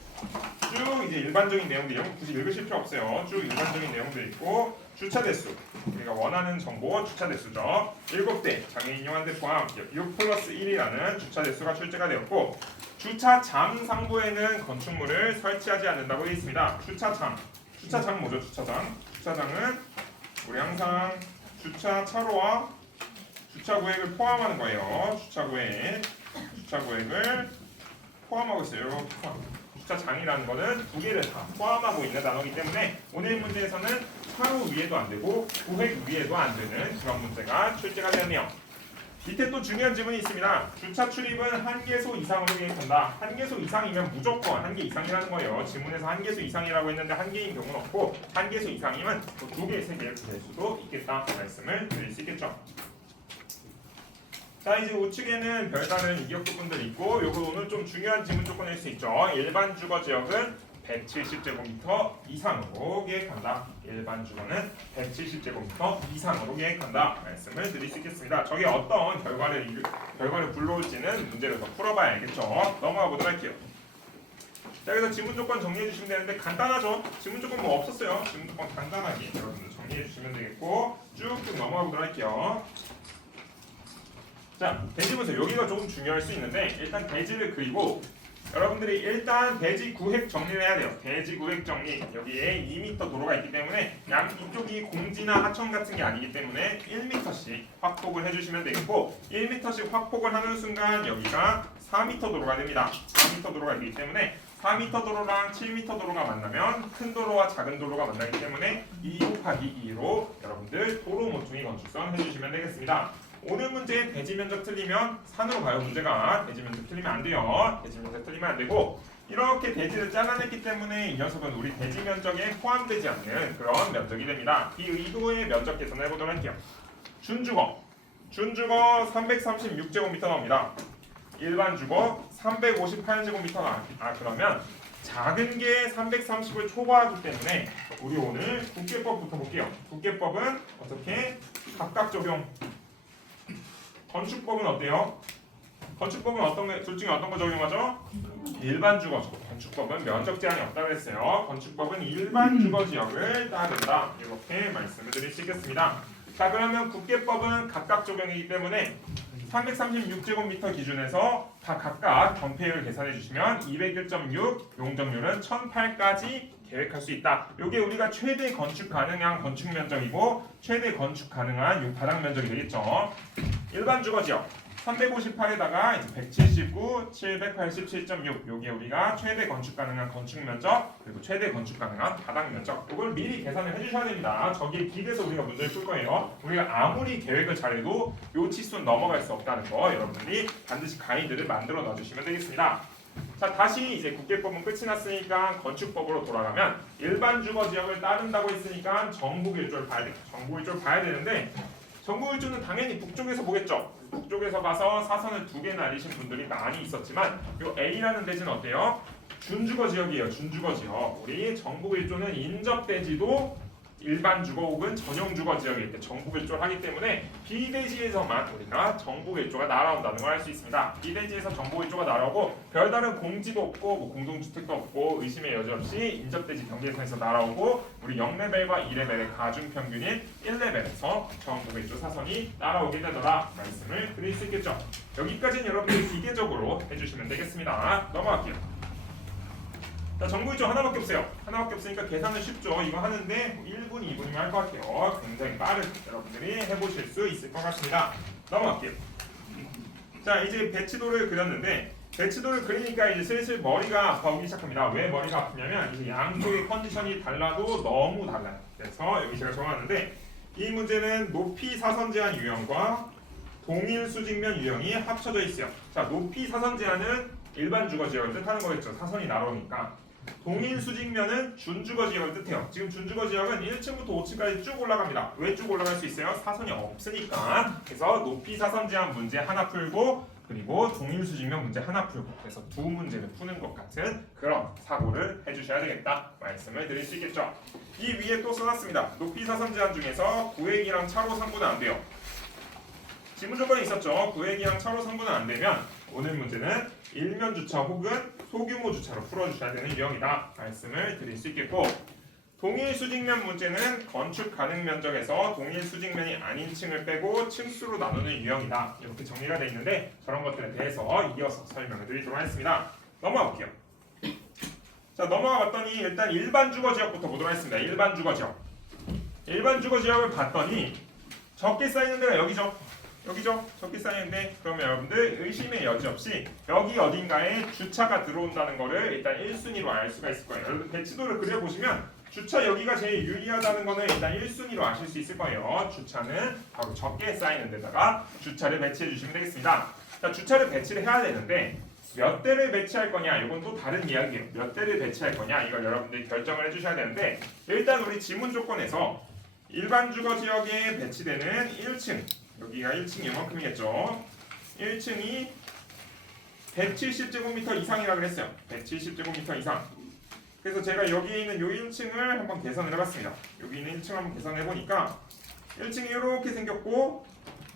쭉 이제 일반적인 내용들 이런 거 굳이 읽으실 필요 없어요. 쭉 일반적인 내용들 있고 주차 대수 우리가 원하는 정보 주차 대수죠. 7대 장애인 요한대 포함 6+1이라는 주차 대수가 출제가 되었고 주차장 상부에는 건축물을 설치하지 않는다고 되어 있습니다. 주차장 뭐죠? 주차장은 우리 항상 주차 차로와 주차 구획을 포함하는 거예요. 주차 구획을 포함하고 있어요. 이렇게 주차장이라는 거는 두 개를 다 포함하고 있는 단어이기 때문에 오늘 문제에서는 차로 위에도 안 되고 구획 위에도 안 되는 그런 문제가 출제가 되었네요. 밑에 또 중요한 지문이 있습니다. 주차 출입은 한 개소 이상으로 계획한다. 한 개소 이상이면 무조건 한 개 이상이라는 거예요. 지문에서 한 개소 이상이라고 했는데 한 개인 경우는 없고 한 개소 이상이면 또 두 개, 세 개 이렇게 될 수도 있겠다 말씀을 드릴 수 있겠죠. 자, 이제 우측에는 별다른 이격 조건들이 있고 요거 오늘 좀 중요한 지문 조건일 수 있죠. 일반 주거 지역은 170제곱미터 이상으로 계획한다. 일반 주거는 170제곱미터 이상으로 계획한다. 말씀을 드릴 수 있겠습니다. 저게 어떤 결과를 불러올지는 문제를 더 풀어봐야 알겠죠. 넘어가 보도록 할게요. 자, 그래서 지문 조건 정리해 주시면 되는데 간단하죠. 지문 조건 뭐 없었어요. 지문 조건 간단하게 여러분들 정리해 주시면 되겠고 쭉쭉 넘어가 보도록 할게요. 자, 대지 보세요. 여기가 조금 중요할 수 있는데 일단 대지를 그리고 여러분들이 일단 대지 구획 정리를 해야 돼요. 대지 구획 정리. 여기에 2m 도로가 있기 때문에 양 이쪽이 공지나 하천 같은 게 아니기 때문에 1m씩 확폭을 해주시면 되겠고 1m씩 확폭을 하는 순간 여기가 4m 도로가 됩니다. 4m 도로가 있기 때문에 4m 도로랑 7m 도로가 만나면 큰 도로와 작은 도로가 만나기 때문에 2 곱하기 2로 여러분들 도로 모퉁이 건축선 해주시면 되겠습니다. 오늘 문제 대지 면적 틀리면 산으로 가요. 문제가 대지 면적 틀리면 안 돼요. 대지 면적 틀리면 안 되고 이렇게 대지를 잘라냈기 때문에 이 녀석은 우리 대지 면적에 포함되지 않는 그런 면적이 됩니다. 비의도의 면적 계산을 해보도록 할게요. 준주거 336제곱미터 나옵니다. 일반 주거 358제곱미터 그러면 작은 게 330을 초과하기 때문에 우리 오늘 국계법부터 볼게요. 국계법은 어떻게 각각 적용. 건축법은 어때요? 건축법은 둘 중에 어떤 거 적용하죠? 일반 주거죠. 건축법은 면적 제한이 없다고 했어요. 건축법은 일반 주거 지역을 따른다. 이렇게 말씀을 드릴 수 있겠습니다. 자, 그러면 국계법은 각각 적용이기 때문에 336제곱미터 기준에서 다 각각 건폐율 계산해 주시면 201.6, 용적률은 1008까지 계획할 수 있다. 이게 우리가 최대 건축 가능한 건축 면적이고 최대 건축 가능한 바닥 면적이 되겠죠. 일반 주거 지역 358에다가 이제 179, 787.6 요게 우리가 최대 건축 가능한 건축 면적 그리고 최대 건축 가능한 바닥 면적 이걸 미리 계산을 해주셔야 됩니다. 저기에 기대서 우리가 문제를 풀 거예요. 우리가 아무리 계획을 잘해도 요 치수는 넘어갈 수 없다는 거 여러분들이 반드시 가이드를 만들어 놔주시면 되겠습니다. 자, 다시 이제 국계법은 끝이 났으니까 건축법으로 돌아가면 일반 주거 지역을 따른다고 했으니까 정북일조를 봐야 돼요. 정북일조를 봐야 되는데 정북일조는 당연히 북쪽에서 보겠죠. 북쪽에서 봐서 사선을 2개 날리신 분들이 많이 있었지만 요 A라는 대지는 어때요? 준주거 지역이에요. 준주거 지역. 우리 정북일조는 인접대지도 일반 주거 혹은 전용 주거 지역일 때 정북일조를 하기 때문에 비대지에서만 우리가 정북일조가 날아온다는 걸 알 수 있습니다. 비대지에서 정북일조가 날아오고 별다른 공지도 없고 뭐 공동주택도 없고 의심의 여지 없이 인접대지 경계선에서 날아오고 우리 0레벨과 2레벨의 가중평균인 1레벨에서 정북일조 사선이 날아오게 되더라 말씀을 드릴 수 있겠죠. 여기까지는 여러분들이 기계적으로 해주시면 되겠습니다. 넘어갈게요. 자, 정부일조 하나밖에 없어요. 하나밖에 없으니까 계산은 쉽죠. 이거 하는데 1분, 2분이면 할 것 같아요. 굉장히 빠르게 여러분들이 해보실 수 있을 것 같습니다. 넘어갈게요. 자, 이제 배치도를 그렸는데 배치도를 그리니까 이제 슬슬 머리가 아파오기 시작합니다. 왜 머리가 아프냐면 이제 양쪽의 컨디션이 달라도 너무 달라요. 그래서 여기 제가 적어놨는데 이 문제는 높이 사선 제한 유형과 동일 수직면 유형이 합쳐져 있어요. 자, 높이 사선 제한은 일반 주거 지역을 뜻하는 거겠죠. 사선이 날아오니까. 동일 수직면은 준주거 지역을 뜻해요. 지금 준주거 지역은 1층부터 5층까지 쭉 올라갑니다. 왜 쭉 올라갈 수 있어요? 사선이 없으니까. 그래서 높이 사선 제한 문제 하나 풀고 그리고 동일 수직면 문제 하나 풀고 그래서 두 문제를 푸는 것 같은 그런 사고를 해주셔야 되겠다 말씀을 드릴 수 있겠죠. 이 위에 또 써놨습니다. 높이 사선 제한 중에서 구획이랑 차로 상부는 안 돼요. 지문 조건이 있었죠. 구획이랑 차로 상부는 안 되면 오늘 문제는 일면 주차 혹은 소규모 주차로 풀어주셔야 되는 유형이다 말씀을 드릴 수 있겠고 동일 수직면 문제는 건축 가능 면적에서 동일 수직면이 아닌 층을 빼고 층수로 나누는 유형이다 이렇게 정리가 되어 있는데 저런 것들에 대해서 이어서 설명을 드리도록 하겠습니다. 넘어가 볼게요. 자, 넘어가 봤더니 일단 일반 주거 지역부터 보도록 하겠습니다. 일반 주거 지역. 일반 주거 지역을 봤더니 적게 쌓이는 데가 여기죠. 적게 쌓이는데 그러면 여러분들 의심의 여지 없이 여기 어딘가에 주차가 들어온다는 거를 일단 1순위로 알 수가 있을 거예요. 여러분 배치도를 그려보시면 주차 여기가 제일 유리하다는 거는 일단 1순위로 아실 수 있을 거예요. 주차는 바로 적게 쌓이는 데다가 주차를 배치해 주시면 되겠습니다. 자, 주차를 배치를 해야 되는데 몇 대를 배치할 거냐 이건 또 다른 이야기예요. 몇 대를 배치할 거냐 이걸 여러분들이 결정을 해주셔야 되는데 일단 우리 지문 조건에서 일반 주거 지역에 배치되는 1층 여기가 1층이 이만큼이겠죠. 1층이 170제곱미터 이상이라고 했어요. 170제곱미터 이상. 그래서 제가 여기 있는 요 1층을 한번 계산을 해봤습니다. 여기 있는 1층 한번 계산을 해보니까 1층이 이렇게 생겼고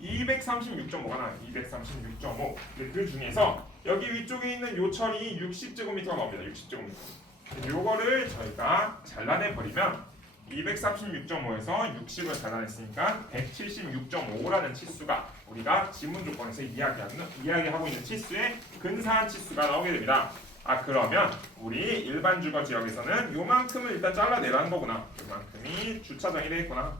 236.5가 나와요. 236.5. 그 중에서 여기 위쪽에 있는 요 철이 60제곱미터가 나옵니다. 60제곱미터. 요거를 저희가 잘라내 버리면 236.5에서 60을 잘라냈으니까 176.5라는 치수가 우리가 지문 조건에서 이야기하고 있는 치수의 근사한 치수가 나오게 됩니다. 아, 그러면 우리 일반 주거 지역에서는 요만큼을 일단 잘라내라는 거구나. 요만큼이 주차장이 되겠구나.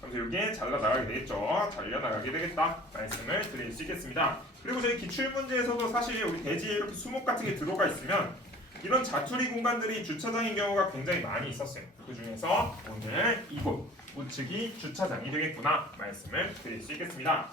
그래서 이게 잘라 나가게 되겠죠. 잘려 나가게 되겠다 말씀을 드릴 수 있겠습니다. 그리고 저희 기출 문제에서도 사실 우리 대지에 이렇게 수목 같은 게 들어가 있으면 이런 자투리 공간들이 주차장인 경우가 굉장히 많이 있었어요. 그 중에서 오늘 이곳 우측이 주차장이 되겠구나 말씀을 드릴 수 있겠습니다.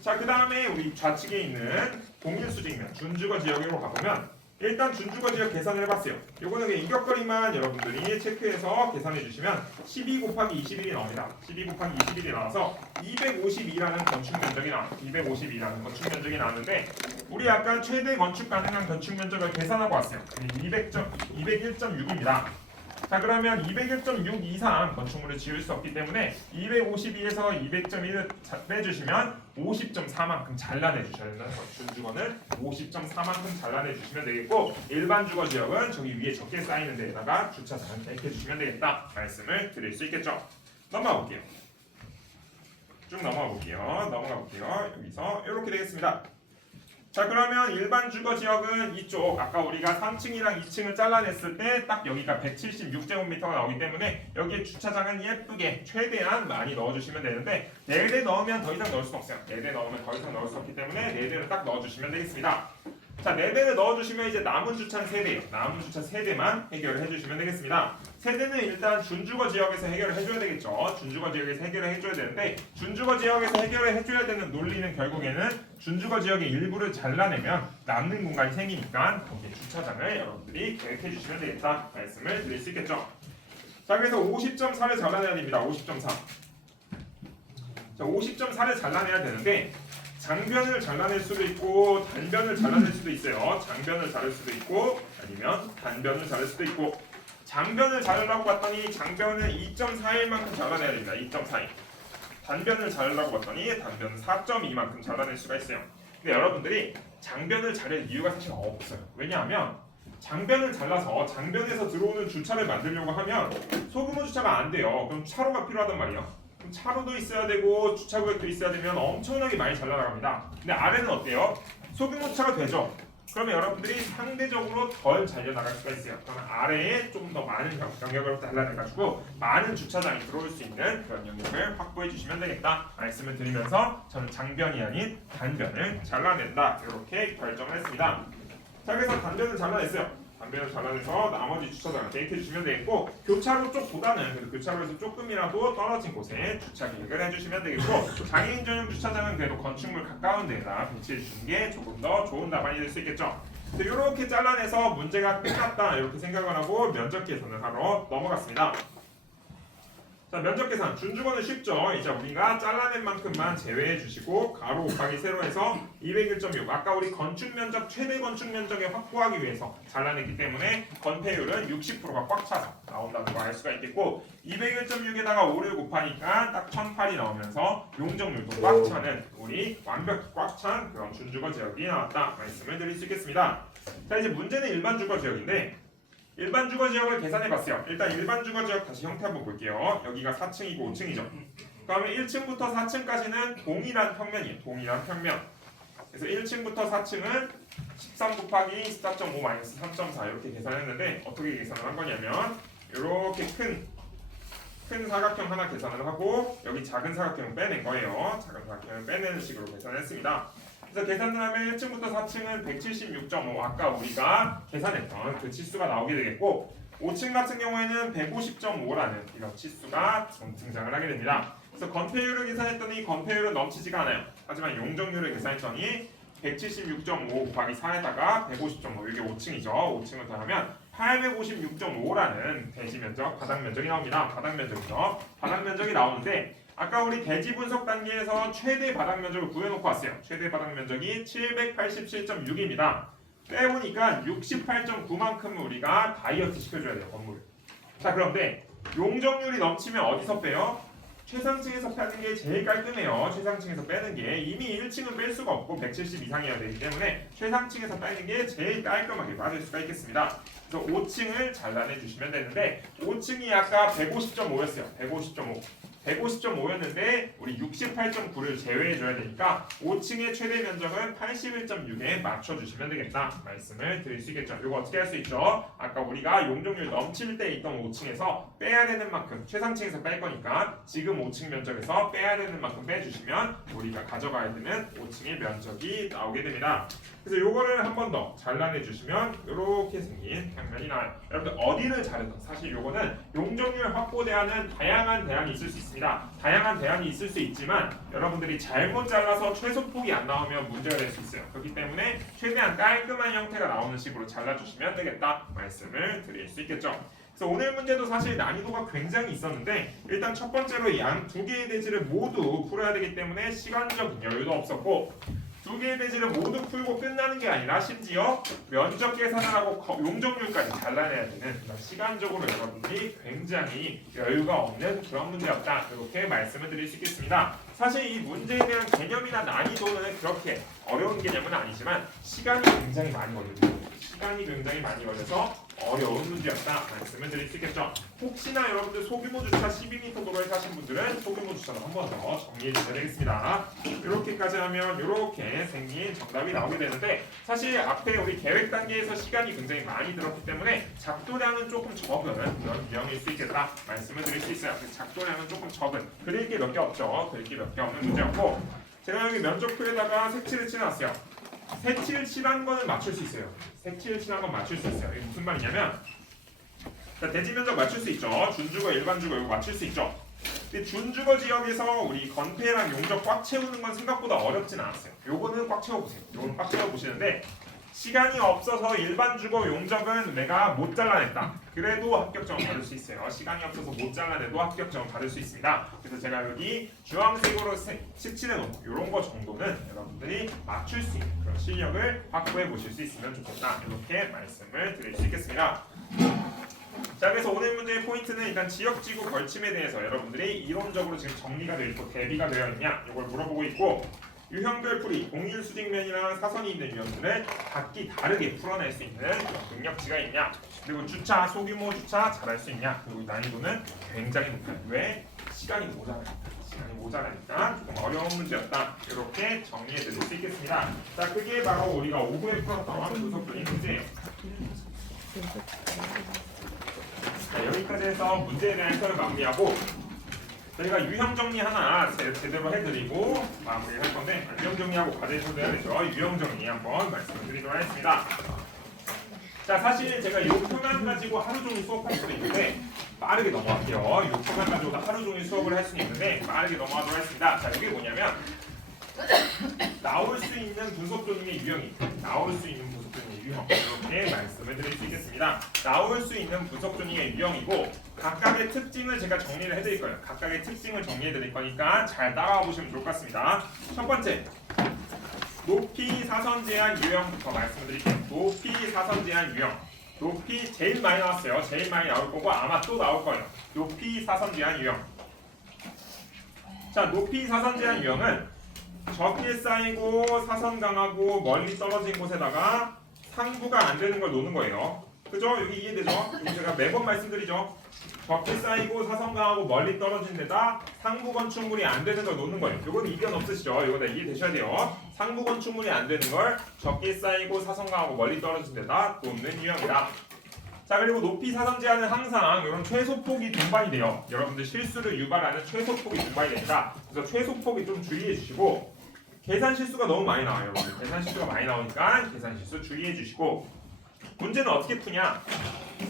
자, 그 다음에 우리 좌측에 있는 공유수직면 준주거 지역으로 가보면 일단 준주거 지역 계산을 해봤어요. 요거는 그냥 이격거리만 여러분들이 체크해서 계산해 주시면 12 곱하기 21이 나옵니다. 12 곱하기 21이 나와서 252라는 건축 면적이 나와요. 252라는 건축 면적이 나왔는데 우리 아까 최대 건축 가능한 건축 면적을 계산하고 왔어요. 201.6입니다. 자, 그러면 201.6 이상 건축물을 지을 수 없기 때문에 252에서 200.1을 빼주시면 50.4만큼 잘라내 주셔야 된다는 거예요. 준주거는 50.4만큼 잘라내 주시면 되겠고 일반 주거 지역은 저기 위에 적게 쌓이는 데에다가 주차장을 계획해 주시면 되겠다 말씀을 드릴 수 있겠죠. 넘어가 볼게요. 쭉 넘어가 볼게요. 여기서 이렇게 되겠습니다. 자, 그러면 일반 주거 지역은 이쪽 아까 우리가 3층이랑 2층을 잘라냈을 때 딱 여기가 176제곱미터가 나오기 때문에 여기에 주차장은 예쁘게 최대한 많이 넣어주시면 되는데 4대 넣으면 더 이상 넣을 수 없어요. 4대 넣으면 더 이상 넣을 수 없기 때문에 4대를 딱 넣어주시면 되겠습니다. 자, 4대를 넣어주시면 이제 남은 주차는 3대예요. 남은 주차 3대만 해결을 해주시면 되겠습니다. 세대는 일단 준주거 지역에서 해결을 해줘야 되겠죠. 준주거 지역에서 해결을 해줘야 되는데 준주거 지역에서 해결을 해줘야 되는 논리는 결국에는 준주거 지역의 일부를 잘라내면 남는 공간이 생기니까 거기에 주차장을 여러분들이 계획해 주시면 되겠다 말씀을 드릴 수 있겠죠. 자, 그래서 50.4를 잘라내야 됩니다. 50.4. 자, 50.4를 잘라내야 되는데 장변을 잘라낼 수도 있고 단변을 잘라낼 수도 있어요. 장변을 자를 수도 있고 아니면 단변을 자를 수도 있고 장변을 자르려고 봤더니 장변은 2.41만큼 잘라내야 됩니다. 2.41. 단변을 자르려고 봤더니 단변은 4.2만큼 잘라낼 수가 있어요. 근데 여러분들이 장변을 자를 이유가 사실 없어요. 왜냐하면 장변을 잘라서 장변에서 들어오는 주차를 만들려고 하면 소규모 주차가 안 돼요. 그럼 차로가 필요하단 말이에요. 그럼 차로도 있어야 되고 주차구역도 있어야 되면 엄청나게 많이 잘 나갑니다. 근데 아래는 어때요? 소규모 주차가 되죠. 그러면 여러분들이 상대적으로 덜 잘려나갈 수가 있어요. 그러면 아래에 좀 더 많은 영역을 잘라내가지고 많은 주차장이 들어올 수 있는 그런 영역을 확보해 주시면 되겠다 말씀을 드리면서 저는 장변이 아닌 단변을 잘라낸다 이렇게 결정을 했습니다. 자, 그래서 단변을 잘라냈어요. 단변을 잘라내서 나머지 주차장을 계획해 주시면 되겠고 교차로 쪽보다는 그래도 교차로에서 조금이라도 떨어진 곳에 주차 계획을 해주시면 되겠고 장애인 전용 주차장은 그래도 건축물 가까운 데에다 배치해 주시는 게 조금 더 좋은 답안이 될 수 있겠죠. 이렇게 잘라내서 문제가 끝났다 이렇게 생각을 하고 면적 계산을 하러 넘어갔습니다. 자, 면적 계산 준주거는 쉽죠. 이제 우리가 잘라낸 만큼만 제외해 주시고 가로 곱하기 세로 해서 201.6 아까 우리 건축 면적 최대 건축 면적에 확보하기 위해서 잘라냈기 때문에 건폐율은 60%가 꽉 차서 나온다는 거 알 수가 있겠고 201.6에다가 5를 곱하니까 딱 1008이 나오면서 용적률도 꽉 차는 우리 완벽히 꽉 찬 그런 준주거 지역이 나왔다 말씀을 드릴 수 있겠습니다. 자, 이제 문제는 일반 주거 지역인데 일반 주거 지역을 계산해 봤어요. 일단 일반 주거 지역 다시 형태 한번 볼게요. 여기가 4층이고 5층이죠. 그러면 1층부터 4층까지는 동일한 평면이에요. 동일한 평면. 그래서 1층부터 4층은 13 곱하기 14.5 마이너스 3.4 이렇게 계산했는데 어떻게 계산을 한 거냐면 이렇게 큰 사각형 하나 계산을 하고 여기 작은 사각형을 빼낸 거예요. 작은 사각형을 빼내는 식으로 계산했습니다. 그래서 계산을 하면 1층부터 4층은 176.5 아까 우리가 계산했던 그 치수가 나오게 되겠고 5층 같은 경우에는 150.5라는 이런 치수가 등장을 하게 됩니다. 그래서 건폐율을 계산했더니 건폐율은 넘치지가 않아요. 하지만 용적률을 계산했더니 176.5 곱하기 4에다가 150.5 이게 5층이죠. 5층을 더하면 856.5라는 대지 면적, 바닥 면적이 나옵니다. 바닥 면적이죠. 바닥 면적이 나오는데 아까 우리 대지 분석 단계에서 최대 바닥 면적을 구해놓고 왔어요. 최대 바닥 면적이 787.6입니다. 빼보니까 68.9만큼은 우리가 다이어트 시켜줘야 돼요, 건물을. 자, 그런데 용적률이 넘치면 어디서 빼요? 최상층에서 빼는 게 제일 깔끔해요. 최상층에서 빼는 게 이미 1층은 뺄 수가 없고 170 이상이어야 되기 때문에 최상층에서 빼는 게 제일 깔끔하게 빠질 수가 있겠습니다. 그래서 5층을 잘라내 주시면 되는데 5층이 아까 150.5였어요. 150.5였는데 우리 68.9를 제외해줘야 되니까 5층의 최대 면적은 81.6에 맞춰주시면 되겠다 말씀을 드릴 수 있겠죠. 이거 어떻게 할 수 있죠? 아까 우리가 용적률 넘칠 때 있던 5층에서 빼야 되는 만큼 최상층에서 뺄 거니까 지금 5층 면적에서 빼야 되는 만큼 빼주시면 우리가 가져가야 되는 5층의 면적이 나오게 됩니다. 그래서 요거를 한 번 더 잘라내 주시면 이렇게 생긴 평면이 나와요. 여러분들 어디를 자르든 사실 요거는 용적률 확보 대안은 다양한 대안이 있을 수 있습니다. 다양한 대안이 있을 수 있지만 여러분들이 잘못 잘라서 최소폭이 안 나오면 문제가 될 수 있어요. 그렇기 때문에 최대한 깔끔한 형태가 나오는 식으로 잘라주시면 되겠다 말씀을 드릴 수 있겠죠. 그래서 오늘 문제도 사실 난이도가 굉장히 있었는데 일단 첫 번째로 양 두 개의 대지를 모두 풀어야 되기 때문에 시간적인 여유도 없었고 두 개의 대지를 모두 풀고 끝나는 게 아니라 심지어 면적 계산을 하고 용적률까지 잘라내야 되는 시간적으로 여러분들이 굉장히 여유가 없는 그런 문제였다. 이렇게 말씀을 드릴 수 있겠습니다. 사실 이 문제에 대한 개념이나 난이도는 그렇게 어려운 개념은 아니지만 시간이 굉장히 많이 걸립니다. 시간이 굉장히 많이 걸려서 어려운 문제였다 말씀을 드릴 수 있겠죠. 혹시나 여러분들 소규모 주차 12m 도로에 사신 분들은 소규모 주차도 한 번 더 정리해 주셔야 되겠습니다. 이렇게까지 하면 이렇게 생긴 정답이 나오게 되는데 사실 앞에 우리 계획 단계에서 시간이 굉장히 많이 들었기 때문에 작도량은 조금 적은 그런 유형일 수 있겠다 말씀을 드릴 수 있어요. 작도량은 조금 적은 그릴 게 몇 개 없죠. 그릴 게 몇 개 없는 문제였고 제가 여기 면적표에다가 색칠을 칠해놨어요. 색칠 칠한 거는 맞출 수 있어요. 색칠 칠한 건 맞출 수 있어요. 이게 무슨 말이냐면 대지 면적 맞출 수 있죠. 준주거 일반주거 이거 맞출 수 있죠. 근데 준주거 지역에서 우리 건폐랑 용적 꽉 채우는 건 생각보다 어렵진 않았어요. 요거는 꽉 채워보세요. 요거는 꽉 채워보시는데 시간이 없어서 일반 주거 용적은 내가 못 잘라냈다. 그래도 합격점을 받을 수 있어요. 시간이 없어서 못 잘라내도 합격점을 받을 수 있습니다. 그래서 제가 여기 주황색으로 색칠해놓은 이런 거 정도는 여러분들이 맞출 수 있는 그런 실력을 확보해 보실 수 있으면 좋겠다. 이렇게 말씀을 드릴 수 있겠습니다. 자, 그래서 오늘 문제의 포인트는 일단 지역지구 걸침에 대해서 여러분들이 이론적으로 지금 정리가 되어 있고 대비가 되어 있냐 이걸 물어보고 있고 유형별 풀이 공일 수직면이랑 사선이 있는 유형들을 각기 다르게 풀어낼 수 있는 능력치가 있냐 그리고 주차 소규모 주차 잘할 수 있냐 그리고 난이도는 굉장히 높아요. 왜? 시간이 모자라니까 조금 어려운 문제였다. 이렇게 정리해 드릴 수 있겠습니다. 자, 그게 바로 우리가 5부에 풀었던 분석분의 문제예요. 자, 여기까지 해서 문제에 대한 해설을 마무리하고 저희가 유형 정리 하나 제대로 해드리고 마무리할 건데 유형 정리하고 과제 해야 되죠. 유형 정리 한번 말씀드리도록 하겠습니다. 자, 사실 제가 이 표만 가지고 하루 종일 수업할 수도 있는데 빠르게 넘어갈게요. 이 표만 가지고 하루 종일 수업을 할 수는 있는데 빠르게 넘어가도록 하겠습니다. 자, 이게 뭐냐면 나올 수 있는 분석 조직의 유형이 나올 수 있는 분석 조직의 유형 이렇게 말씀을 드릴 수 있겠습니다. 나올 수 있는 분석 조직의 유형이고 각각의 특징을 제가 정리를 해드릴 거예요. 각각의 특징을 정리해 드릴 거니까 잘 따라와 보시면 좋을 것 같습니다. 첫 번째 높이 사선 제한 유형부터 말씀드릴게요. 높이 사선 제한 유형 높이 제일 많이 나왔어요. 제일 많이 나올 거고 아마 또 나올 거예요. 높이 사선 제한 유형. 자, 높이 사선 제한 유형은 적게 쌓이고 사선 강하고 멀리 떨어진 곳에다가 상부가 안 되는 걸 놓는 거예요. 그죠? 여기 이해되죠? 제가 매번 말씀드리죠. 적게 쌓이고 사선 강하고 멀리 떨어진 데다 상부 건축물이 안 되는 걸 놓는 거예요. 이거는 이견 없으시죠? 이거 다 이해되셔야 돼요. 상부 건축물이 안 되는 걸 적게 쌓이고 사선 강하고 멀리 떨어진 데다 놓는 유형이다. 자, 그리고 높이 사선 제한은 항상 이런 최소폭이 동반이 돼요. 여러분들 실수를 유발하는 최소폭이 동반이 됩니다. 그래서 최소폭이 좀 주의해 주시고 계산 실수가 너무 많이 나와요. 여러분들 계산 실수가 많이 나오니까 계산 실수 주의해 주시고 문제는 어떻게 푸냐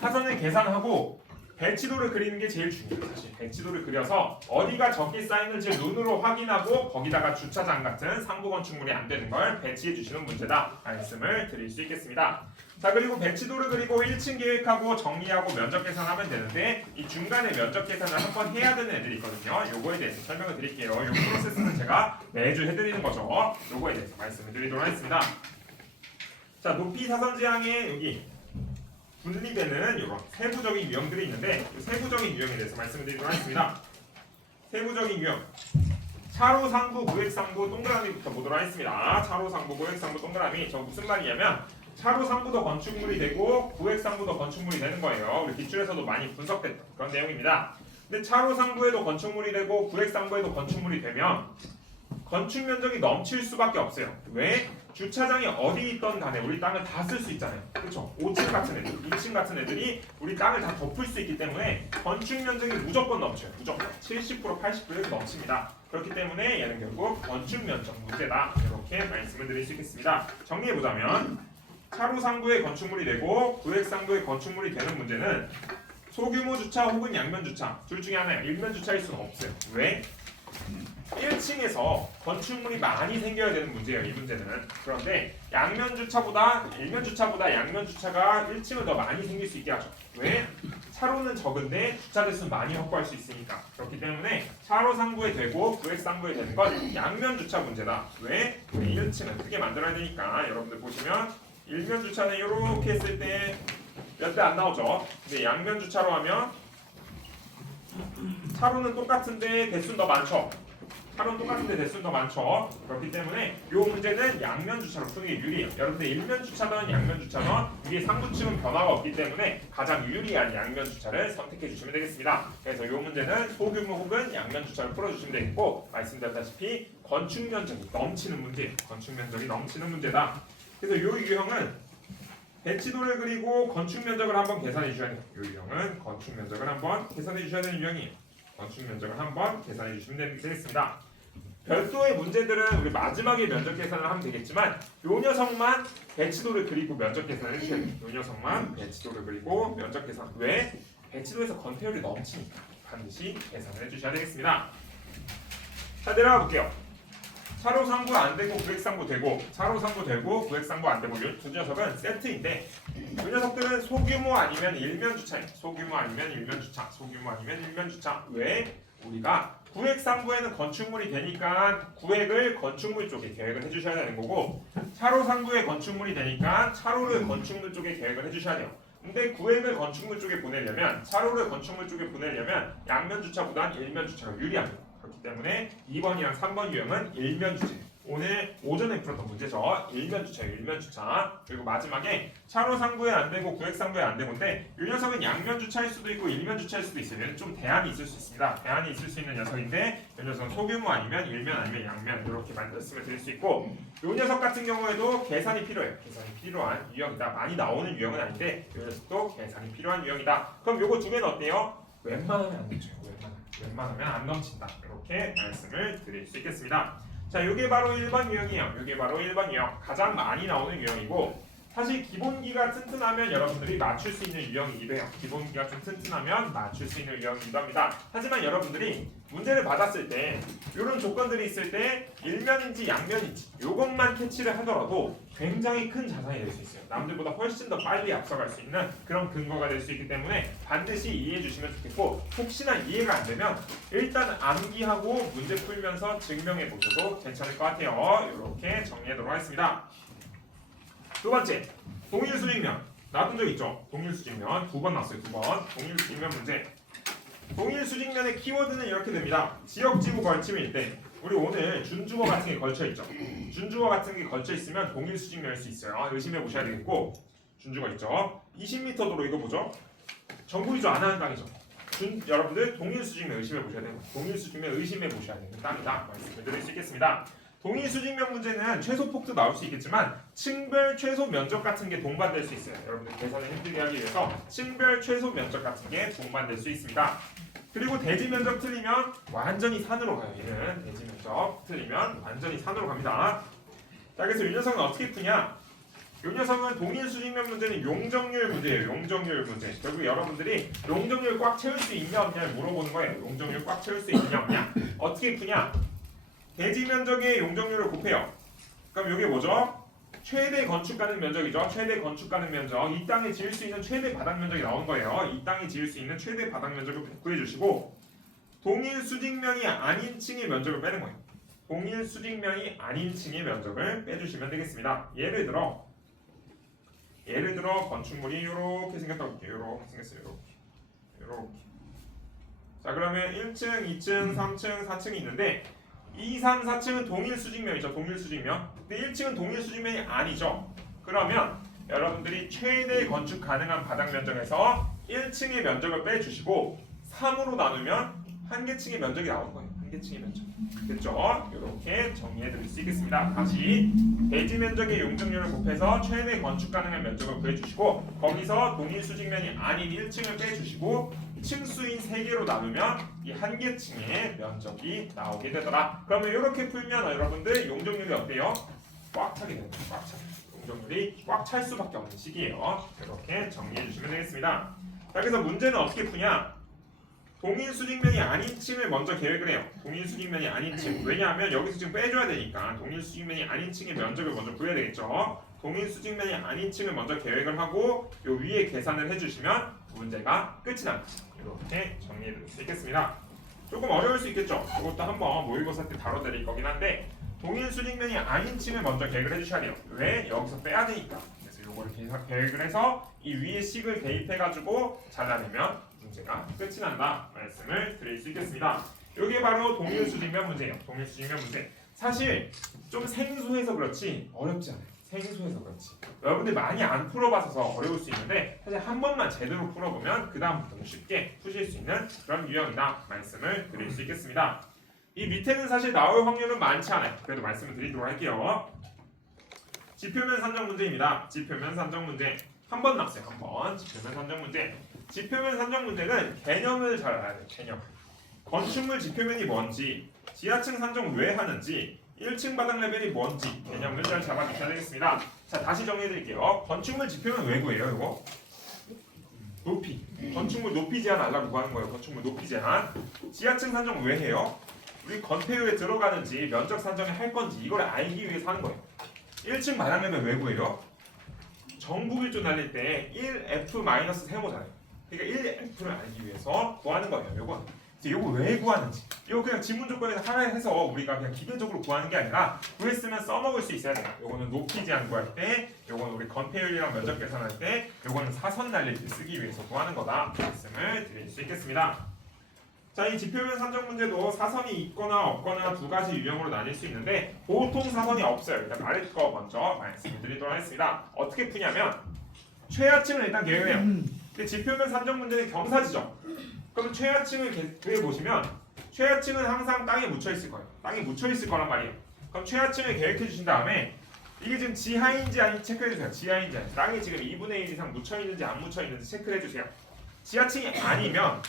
사선을 계산하고 배치도를 그리는 게 제일 중요해요. 사실 배치도를 그려서 어디가 적게 쌓이는지 눈으로 확인하고 거기다가 주차장 같은 상부 건축물이 안 되는 걸 배치해 주시는 문제다 말씀을 드릴 수 있겠습니다. 자, 그리고 배치도를 그리고 1층 계획하고 정리하고 면적 계산하면 되는데 이 중간에 면적 계산을 한번 해야 되는 애들이 있거든요. 요거에 대해서 설명을 드릴게요. 요 프로세스는 제가 매주 해드리는 거죠. 요거에 대해서 말씀을 드리도록 하겠습니다. 자, 자, 높이 사선지향에 여기 분리되는 이런 세부적인 유형들이 있는데 이 세부적인 유형에 대해서 말씀을 드리도록 하겠습니다. 세부적인 유형. 차로상부, 구획상부, 동그라미부터 보도록 하겠습니다. 차로상부, 구획상부, 동그라미. 저 무슨 말이냐면 차로상부도 건축물이 되고 구획상부도 건축물이 되는 거예요. 우리 기출에서도 많이 분석됐던 그런 내용입니다. 근데 차로상부에도 건축물이 되고 구획상부에도 건축물이 되면 건축 면적이 넘칠 수밖에 없어요. 왜? 주차장이 어디 있던 간에 우리 땅을 다 쓸 수 있잖아요. 그렇죠? 5층 같은 애들, 2층 같은 애들이 우리 땅을 다 덮을 수 있기 때문에 건축 면적이 무조건 넘쳐요. 무조건 70%, 80%가 넘칩니다. 그렇기 때문에 얘는 결국 건축 면적 문제다. 이렇게 말씀을 드릴 수 있겠습니다. 정리해 보자면 차로상부의 건축물이 되고 구획상부의 건축물이 되는 문제는 소규모 주차 혹은 양면 주차 둘 중에 하나예요. 일면 주차일 수는 없어요. 왜? 1층에서 건축물이 많이 생겨야 되는 문제예요. 이 문제는. 그런데 양면 주차보다 일면 주차보다 양면 주차가 1층을 더 많이 생길 수 있게 하죠. 왜? 차로는 적은데 주차 대수는 많이 확보할 수 있으니까. 그렇기 때문에 차로 상부에 되고 구획 상부에 되는 건 양면 주차 문제다. 왜? 우리 1층을 크게 만들어야 되니까. 여러분들 보시면 일면 주차는 이렇게 했을 때 몇 대 안 나오죠. 근데 양면 주차로 하면 차로는 똑같은데 대수는 더 많죠. 차로는 똑같은데 대수는 더 많죠. 그렇기 때문에 이 문제는 양면 주차로 푸는 게 유리해요. 여러분들 일면 주차든 양면 주차든 이게 상부층은 변화가 없기 때문에 가장 유리한 양면 주차를 선택해 주시면 되겠습니다. 그래서 이 문제는 소규모 혹은 양면 주차를 풀어주시면 되겠고 말씀드렸다시피 건축 면적이 넘치는 문제예요. 건축 면적이 넘치는 문제다. 그래서 이 유형은 배치도를 그리고 건축 면적을 한번 계산해 주셔야 돼요. 이 유형은 건축 면적을 한번 계산해 주셔야 되는 유형이에요. 건축 면적을 한번 계산해 주시면 되겠습니다. 별도의 문제들은 우리 마지막에 면적 계산을 하면 되겠지만 요 녀석만 배치도를 그리고 면적 계산을 해주셔야 돼요. 요 녀석만 배치도를 그리고 면적 계산. 왜? 배치도에서 건폐율이 넘치니까 반드시 계산을 해주셔야 되겠습니다. 자, 내려가 볼게요. 차로상부 안 되고 구획상부 되고 차로상부 되고 구획상부 안 되고 이 두 녀석은 세트인데 이 녀석들은 소규모 아니면 일면 주차예요. 소규모 아니면 일면 주차. 소규모 아니면 일면 주차. 왜? 우리가 구획상부에는 건축물이 되니까 구획을 건축물 쪽에 계획을 해주셔야 되는 거고 차로상부에 건축물이 되니까 차로를 건축물 쪽에 계획을 해주셔야 돼요. 근데 구획을 건축물 쪽에 보내려면 차로를 건축물 쪽에 보내려면 양면 주차보단 일면 주차가 유리합니다. 그렇기 때문에 2번이랑 3번 유형은 일면 주차. 오늘 오전에 풀었던 문제죠. 일면 주차예요. 일면 주차. 그리고 마지막에 차로 상부에 안 되고 구획 상부에 안 되고인데 이 녀석은 양면 주차일 수도 있고 일면 주차일 수도 있어요. 얘는 좀 대안이 있을 수 있습니다. 대안이 있을 수 있는 녀석인데 이 녀석은 소규모 아니면 일면 아니면 양면 이렇게 말씀을 드릴 수 있고 이 녀석 같은 경우에도 계산이 필요해요. 계산이 필요한 유형이다. 많이 나오는 유형은 아닌데 이 녀석도 계산이 필요한 유형이다. 그럼 요거 두 개는 어때요? 웬만하면 안 되죠. 웬만하면 안 넘친다. 이렇게 말씀을 드릴 수 있겠습니다. 자, 이게 바로 1번 유형이에요. 이게 바로 1번 유형. 가장 많이 나오는 유형이고 사실 기본기가 튼튼하면 여러분들이 맞출 수 있는 유형이기도 해요. 기본기가 좀 튼튼하면 맞출 수 있는 유형이기도 합니다. 하지만 여러분들이 문제를 받았을 때 이런 조건들이 있을 때 일면인지 양면인지 이것만 캐치를 하더라도 굉장히 큰 자산이 될 수 있어요. 남들보다 훨씬 더 빨리 앞서갈 수 있는 그런 근거가 될 수 있기 때문에 반드시 이해해 주시면 좋겠고 혹시나 이해가 안 되면 일단 암기하고 문제 풀면서 증명해 보셔도 괜찮을 것 같아요. 이렇게 정리하도록 하겠습니다. 두 번째, 동일수직면. 나왔던 적 있죠? 동일수직면. 2번 나왔어요. 2번. 동일수직면 문제. 동일수직면의 키워드는 이렇게 됩니다. 지역지구 걸침일 때 우리 오늘 준주거 같은 게 걸쳐 있죠. 준주거 같은 게 걸쳐 있으면 동일수직면일 수 있어요. 의심해 보셔야 되겠고 준주거 있죠. 20m 도로 이거 보죠. 정부이죠. 안 하는 땅이죠. 여러분들 동일수직면 의심해 보셔야 돼요. 동일수직면 의심해 보셔야 되는 땅이다. 말씀을 드릴 수 있겠습니다. 동일수직면 문제는 최소 폭도 나올 수 있겠지만 층별 최소 면적 같은 게 동반될 수 있어요. 여러분들 계산을 힘들게 하기 위해서 층별 최소 면적 같은 게 동반될 수 있습니다. 그리고 대지 면적 틀리면 완전히 산으로 가요. 얘는 대지 면적 틀리면 완전히 산으로 갑니다. 자, 그래서 이 녀석은 어떻게 푸냐? 이 녀석은 동일수직면 문제는 용적률 문제예요. 용적률 문제. 결국 여러분들이 용적률 꽉 채울 수 있냐 없냐를 물어보는 거예요. 용적률 꽉 채울 수 있냐 없냐. 어떻게 푸냐? 대지 면적의 용적률을 곱해요. 그럼 이게 뭐죠? 최대 건축 가능 면적이죠. 최대 건축 가능 면적. 이 땅에 지을 수 있는 최대 바닥 면적이 나온 거예요. 이 땅에 지을 수 있는 최대 바닥 면적을 구해 주시고 동일 수직면이 아닌 층의 면적을 빼는 거예요. 동일 수직면이 아닌 층의 면적을 빼주시면 되겠습니다. 예를 들어 예를 들어 건축물이 이렇게 생겼다고 볼게요. 이렇게 생겼어요. 이렇게. 자 그러면 1층, 2층, 3층, 4층이 있는데 2, 3, 4층은 동일 수직면이죠. 동일 수직면. 근데 1층은 동일 수직면이 아니죠. 그러면 여러분들이 최대 건축 가능한 바닥 면적에서 1층의 면적을 빼주시고 3으로 나누면 한 개층의 면적이 나오는 거예요. 한 개층의 면적. 됐죠? 이렇게 정리해 드릴 수 있겠습니다. 다시 대지 면적의 용적률을 곱해서 최대 건축 가능한 면적을 구해주시고 거기서 동일 수직면이 아닌 1층을 빼주시고 층수인 3개로 나누면 이 한 개층의 면적이 나오게 되더라. 그러면 이렇게 풀면 여러분들 용적률이 어때요? 꽉 차게 됩니다. 꽉 차게. 용적률이 꽉 찰 수밖에 없는 식이에요. 이렇게 정리해 주시면 되겠습니다. 자, 그래서 문제는 어떻게 푸냐? 동일 수직면이 아닌 층을 먼저 계획을 해요. 동일 수직면이 아닌 층. 왜냐하면 여기서 지금 빼줘야 되니까 동일 수직면이 아닌 층의 면적을 먼저 구해야 되겠죠. 동일 수직면이 아닌 층을 먼저 계획을 하고 요 위에 계산을 해주시면 문제가 끝이 납니다. 이렇게 정리해 드릴 수 있겠습니다. 조금 어려울 수 있겠죠. 이것도 한번 모의고사 때 다뤄드릴 거긴 한데 동일 수직면이 아닌 층을 먼저 계획을 해주셔야 돼요. 왜? 여기서 빼야 되니까. 그래서 요거를 계획을 해서 이 위에 식을 대입해가지고 잘라내면 문제가 끝이 난다 말씀을 드릴 수 있겠습니다. 이게 바로 동일 수직면 문제예요. 동일 수직면 문제. 사실 좀 생소해서 그렇지 어렵지 않아요. 생소해서 그렇지. 여러분들 많이 안 풀어봐서 어려울 수 있는데 사실 한 번만 제대로 풀어보면 그 다음부터는 쉽게 푸실 수 있는 그런 유형이다 말씀을 드릴 수 있겠습니다. 이 밑에는 사실 나올 확률은 많지 않아요. 그래도 말씀을 드리도록 할게요. 지표면 산정 문제입니다. 지표면 산정 문제 한 번 나왔어요. 한 번. 지표면 산정 문제. 지표면 산정 문제는 개념을 잘 알아야 돼요. 개념. 건축물 지표면이 뭔지, 지하층 산정 왜 하는지, 1층 바닥 레벨이 뭔지 개념을 잘 잡아주셔야 되겠습니다. 자, 다시 정리해드릴게요. 건축물 지표면 왜 구해요? 이거? 높이. 건축물 높이 제한 알라고 구하는 거예요. 건축물 높이 제한. 지하층 산정 왜 해요? 우리 건폐율에 들어가는지 면적 산정을 할 건지 이걸 알기 위해서 하는 거예요. 1층 바닥 레벨 왜 구해요? 정부길조 날릴 때 1F- 세모잖아요. 그러니까 1F를 알기 위해서 구하는 거예요. 요건 이거 왜 구하는지 이거 그냥 지문 조건에서 하나 해서 우리가 그냥 기본적으로 구하는 게 아니라 구했으면 써먹을 수 있어야 돼요. 요거는 높이 제한 구할 때, 요거는 우리 건폐율이랑 면적 계산할 때, 요거는 사선 날릴 때 쓰기 위해서 구하는 거다 말씀을 드릴 수 있겠습니다. 자, 이 지표면 산정 문제도 사선이 있거나 없거나 두 가지 유형으로 나뉠 수 있는데 보통 사선이 없어요. 일단 아래 거 먼저 말씀을 드리도록 하겠습니다. 어떻게 푸냐면 최하층을 일단 계획을 해요. 근데 지표면 산정 문제는 경사지죠. 그럼 최하층을 계획해 보시면 최하층은 항상 땅에 묻혀 있을 거예요. 땅에 묻혀 있을 거란 말이에요. 그럼 최하층을 계획해 주신 다음에 이게 지금 지하인지 아닌지 체크해 주세요. 지하인지 아닌지. 땅에 지금 2분의 1 이상 묻혀 있는지 안 묻혀 있는지 체크해 주세요. 지하층이 아니면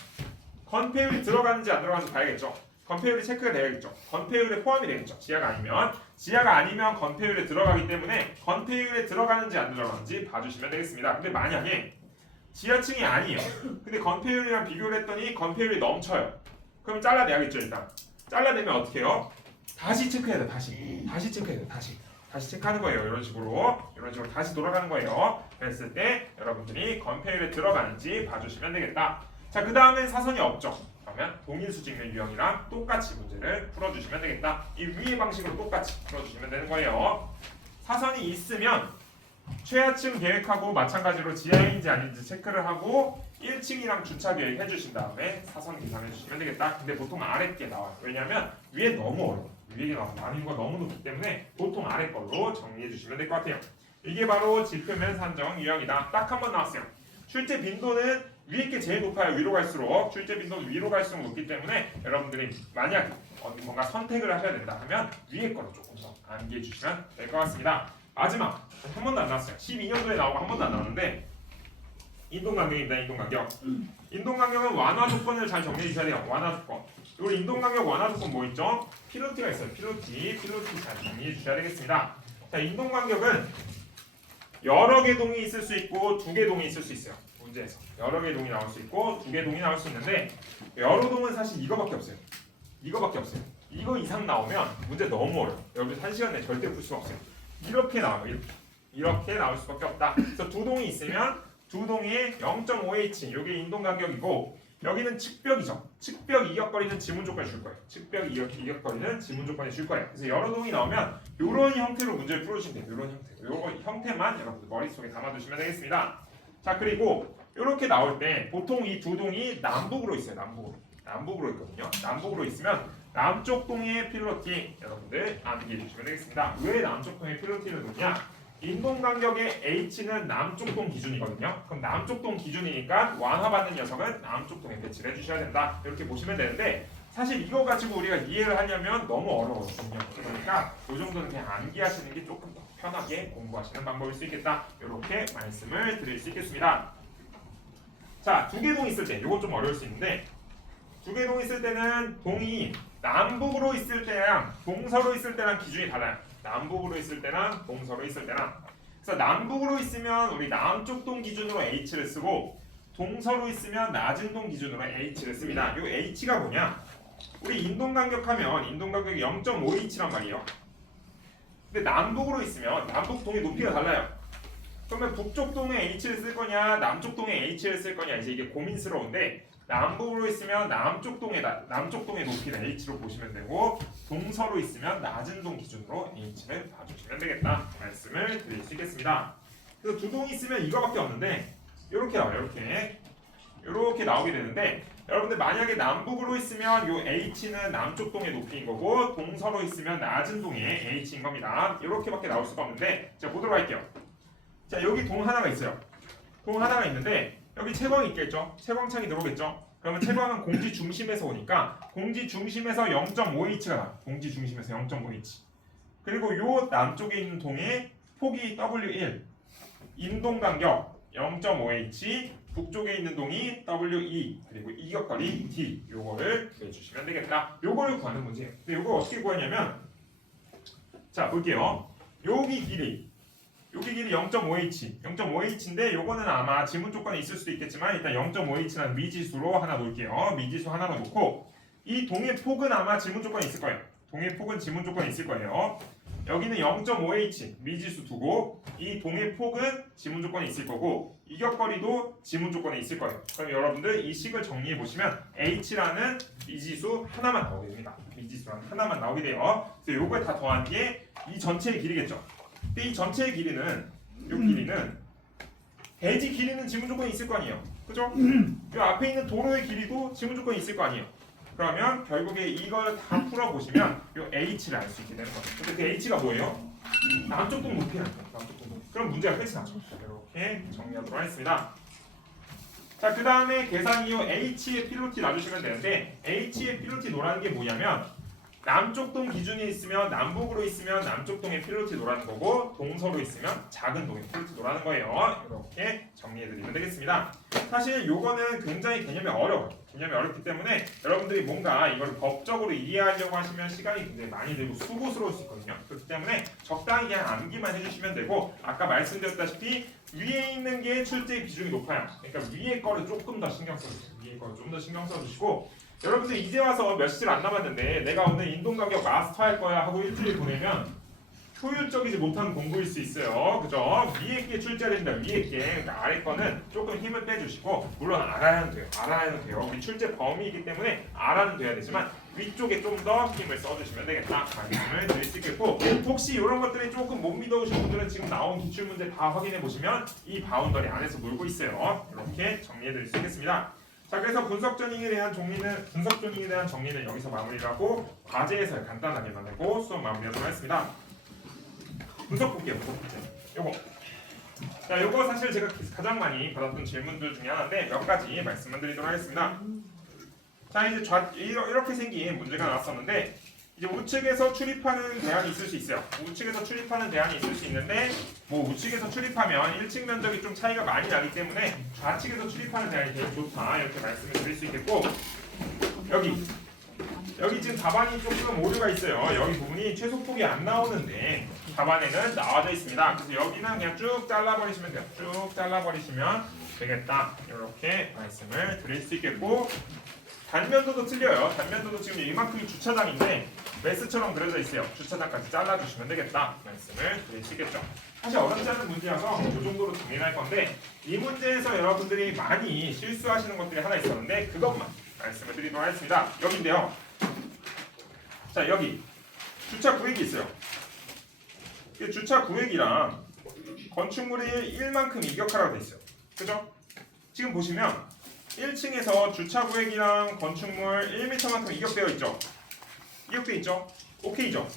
건폐율이 들어가는지 안 들어가는지 봐야겠죠. 건폐율이 체크가 되어야겠죠. 건폐율에 포함이 되겠죠. 지하가 아니면 건폐율에 들어가기 때문에 건폐율에 들어가는지 안 들어가는지 봐주시면 되겠습니다. 근데 만약에 지하층이 아니에요. 근데 건폐율이랑 비교를 했더니 건폐율이 넘쳐요. 그럼 잘라내야겠죠. 일단 잘라내면 어떻게 해요? 다시 체크해야 돼. 다시 체크해야 돼. 다시 체크하는 거예요. 이런 식으로 다시 돌아가는 거예요. 그랬을 때 여러분들이 건폐율에 들어가는지 봐주시면 되겠다. 자, 그 다음엔 사선이 없죠. 그러면 동일 수직면 유형이랑 똑같이 문제를 풀어주시면 되겠다. 이 위의 방식으로 똑같이 풀어주시면 되는 거예요. 사선이 있으면 최하층 계획하고 마찬가지로 지하인지 아닌지 체크를 하고 1층이랑 주차 계획 해주신 다음에 사선 계산해 주시면 되겠다. 근데 보통 아래 게 나와요. 왜냐하면 위에 너무 어려워. 위에 나와서 난이도가 너무 높기 때문에 보통 아래 걸로 정리해 주시면 될 것 같아요. 이게 바로 지표면 산정 유형이다. 딱 한 번 나왔어요. 실제 빈도는 위에 게 제일 높아요. 위로 갈수록 실제 빈도는 위로 갈수록 높기 때문에 여러분들이 만약 뭔가 선택을 하셔야 된다 하면 위에 거를 조금 더 암기해 주시면 될 것 같습니다. 마지막 한 번도 안 나왔어요. 12년도에 나오고 한 번도 안 나왔는데 인동간격입니다. 인동간격은 완화 조건을 잘 정리해 주셔야 돼요. 완화 조건. 우리 인동간격 완화 조건 뭐 있죠? 필로티가 있어요. 필로티 잘 정리해 주셔야 되겠습니다. 자, 인동간격은 여러 개 동이 있을 수 있고 두 개 동이 있을 수 있어요. 문제에서 여러 개 동이 나올 수 있고 두 개 동이 나올 수 있는데 여러 동은 사실 이거밖에 없어요. 이거 이상 나오면 문제 너무 어려워요. 여러분 1시간 내에 절대 풀 수가 없어요. 이렇게 나와요. 이렇게 나올 수밖에 없다. 그래서 두 동이 있으면 두 동의 0.5h 이게 인동간격이고 여기는 측벽이죠. 측벽 이격거리는 지문 조건에 줄 거예요. 측벽 이격거리는 지문 조건에 줄 거예요. 그래서 여러 동이 나오면 이런 형태로 문제를 풀어주시면 돼요. 이런 형태. 이런 형태만 여러분들 머릿속에 담아두시면 되겠습니다. 자, 그리고 이렇게 나올 때 보통 이 두 동이 남북으로 있어요. 남북으로 있거든요. 남북으로 있으면 남쪽 동의 필로티 여러분들 암기해 주시면 되겠습니다. 왜 남쪽 동의 필로티를 놓냐? 인동간격의 h는 남쪽 동 기준이거든요. 그럼 남쪽 동 기준이니까 완화받는 녀석은 남쪽 동에 배치를 해주셔야 된다. 이렇게 보시면 되는데 사실 이거 가지고 우리가 이해를 하려면 너무 어려워거든요. 그러니까 이 정도는 그냥 암기하시는 게 조금 더 편하게 공부하시는 방법일 수 있겠다. 이렇게 말씀을 드릴 수 있겠습니다. 자, 두 개 동 있을 때 이거 좀 어려울 수 있는데 두 개 동 있을 때는 동이 남북으로 있을 때랑 동서로 있을 때랑 기준이 달라요. 남북으로 있을 때랑 동서로 있을 때랑. 그래서 남북으로 있으면 우리 남쪽 동 기준으로 h를 쓰고 동서로 있으면 낮은 동 기준으로 h를 씁니다. 이 h가 뭐냐? 우리 인동간격하면 인동간격이 0.5h란 말이에요. 근데 남북으로 있으면 남북 동의 높이가 달라요. 그러면 북쪽 동에 h를 쓸 거냐 남쪽 동에 h를 쓸 거냐 이제 이게 고민스러운데 남북으로 있으면 남쪽 동의 높이를 h로 보시면 되고 동서로 있으면 낮은 동 기준으로 h를 봐주시면 되겠다 말씀을 드릴 수 있겠습니다. 그래서 두 동이 있으면 이거밖에 없는데 이렇게 나와요. 이렇게 나오게 되는데 여러분들 만약에 남북으로 있으면 요 h는 남쪽 동의 높이인 거고 동서로 있으면 낮은 동의 h인 겁니다. 이렇게밖에 나올 수가 없는데 자 보도록 할게요. 자 여기 동 하나가 있어요. 동 하나가 있는데 여기 채광이 있겠죠? 채광창이 들어오겠죠? 그러면 채광은 공지 중심에서 오니까 공지 중심에서 0.5h가 나와요. 공지 중심에서 0.5h. 그리고 요 남쪽에 있는 동의 폭이 W1, 인동 간격 0.5h, 북쪽에 있는 동이 W2, 그리고 이격거리 D. 요거를 구해주시면 되겠다. 요걸 구하는 문제예요. 근데 요걸 어떻게 구하냐면 자 볼게요. 여기 길이 0.5h인데 요거는 아마 지문 조건에 있을 수도 있겠지만 일단 0.5h라는 미지수로 하나 놓을게요. 미지수 하나로 놓고 이 동의 폭은 아마 지문 조건에 있을 거예요. 동의 폭은 지문 조건에 있을 거예요. 여기는 0.5h 미지수 두고 이 동의 폭은 지문 조건에 있을 거고 이격거리도 지문 조건에 있을 거예요. 그럼 여러분들 이 식을 정리해 보시면 h라는 미지수 하나만 나오게 됩니다. 미지수 하나만 나오게 돼요. 그래서 요걸 다 더한 게 이 전체의 길이겠죠. 근데 이 전체의 길이는 대지 길이는 지문 조건이 있을 거 아니에요. 그죠? 이 앞에 있는 도로의 길이도 지문 조건이 있을 거 아니에요. 그러면 결국에 이걸 다 풀어보시면 이 h를 알 수 있게 되는 거죠. 근데 그 h가 뭐예요? 남쪽 동 높이라는 거예요. 남쪽 동 높이. 그럼 문제가 끝이 나죠. 이렇게 정리하도록 하겠습니다. 자, 그 다음에 계산 이후 h의 필로티 놔주시면 되는데 h의 필로티 놓으라는 게 뭐냐면 남쪽 동 기준이 있으면 남북으로 있으면 남쪽 동의 필로티 놓으라는 거고 동서로 있으면 작은 동의 필로티 놓으라는 거예요. 이렇게 정리해드리면 되겠습니다. 사실 요거는 굉장히 개념이 어렵기 때문에 여러분들이 뭔가 이걸 법적으로 이해하려고 하시면 시간이 굉장히 많이 들고 수고스러울 수 있거든요. 그렇기 때문에 적당히 그냥 암기만 해주시면 되고 아까 말씀드렸다시피 위에 있는 게 출제의 비중이 높아요. 그러니까 위에 거를 조금 더 신경 써주세요. 위에 거를 좀 더 신경 써주시고 여러분들 이제 와서 며칠 안 남았는데 내가 오늘 인동간격 마스터 할 거야 하고 일주일 보내면 효율적이지 못한 공부일 수 있어요. 그죠? 위에 게 출제해야 된다. 위에 게. 그러니까 아래 거는 조금 힘을 빼주시고 물론 알아야는 돼요. 우리 출제 범위이기 때문에 알아는 돼야 되지만 위쪽에 좀 더 힘을 써주시면 되겠다. 말씀을 드릴 수 있겠고 혹시 이런 것들이 조금 못 믿어오신 분들은 지금 나온 기출문제 다 확인해 보시면 이 바운더리 안에서 놀고 있어요. 이렇게 정리해 드릴 수 있겠습니다. 자, 그래서 분석 조닝에 대한 정리는 여기서 마무리를 하고 과제에서 간단하게 만들고 수업 마무리하도록 하겠습니다. 분석 볼게요. 요거. 자, 요거 사실 제가 가장 많이 받았던 질문들 중에 하나인데 몇 가지 말씀을 드리도록 하겠습니다. 자, 이제 이렇게 생긴 문제가 나왔었는데 이제 우측에서 출입하는 대안이 있을 수 있어요. 우측에서 출입하는 대안이 있을 수 있는데 우측에서 출입하면 1층 면적이 좀 차이가 많이 나기 때문에 좌측에서 출입하는 대안이 되게 좋다 이렇게 말씀을 드릴 수 있겠고 여기 지금 답안이 조금 오류가 있어요. 여기 부분이 최소폭이 안 나오는데 답안에는 나와져 있습니다. 그래서 여기는 그냥 쭉 잘라버리시면 돼요. 쭉 잘라버리시면 되겠다 이렇게 말씀을 드릴 수 있겠고 단면도도 틀려요. 단면도도 지금 이만큼이 주차장인데 메스처럼 그려져 있어요. 주차장까지 잘라주시면 되겠다 말씀을 드리시겠죠. 사실 어렵지 않은 문제여서 이 정도로 정리할 건데 이 문제에서 여러분들이 많이 실수하시는 것들이 하나 있었는데 그것만 말씀을 드리도록 하겠습니다. 여기인데요. 자 여기 주차 구획이 있어요. 이 주차 구획이랑 건축물이 1만큼 이격하라고 돼 있어요. 그죠? 지금 보시면 1층에서 주차 구획이랑 건축물 1m만큼 이격되어 있죠? 이격되어 있죠? 오케이죠?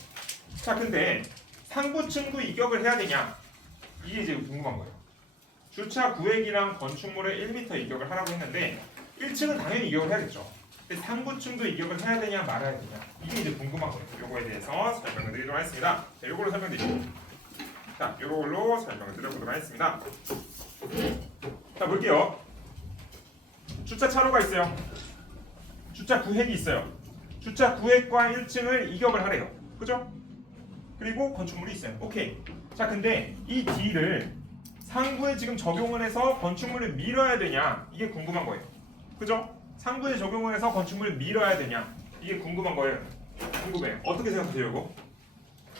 자 근데 상부층도 이격을 해야 되냐? 이게 지금 궁금한 거예요. 주차 구획이랑 건축물을 1m 이격을 하라고 했는데 1층은 당연히 이격을 해야겠죠. 근데 상부층도 이격을 해야 되냐 말아야 되냐? 이게 이제 궁금한 거예요. 요거에 대해서 설명을 드리도록 하겠습니다. 자, 요걸로 설명드릴게요. 자, 요걸로 설명을 드려보도록 하겠습니다. 자, 볼게요. 주차 차로가 있어요. 주차 구획이 있어요. 주차 구획과 1층을 이격을 하래요. 그죠? 그리고 건축물이 있어요. 오케이. 자, 근데 이 D를 상부에 지금 적용을 해서 건축물을 밀어야 되냐? 이게 궁금한 거예요. 그죠? 상부에 적용을 해서 건축물을 밀어야 되냐? 이게 궁금한 거예요. 궁금해요. 어떻게 생각하세요, 이거?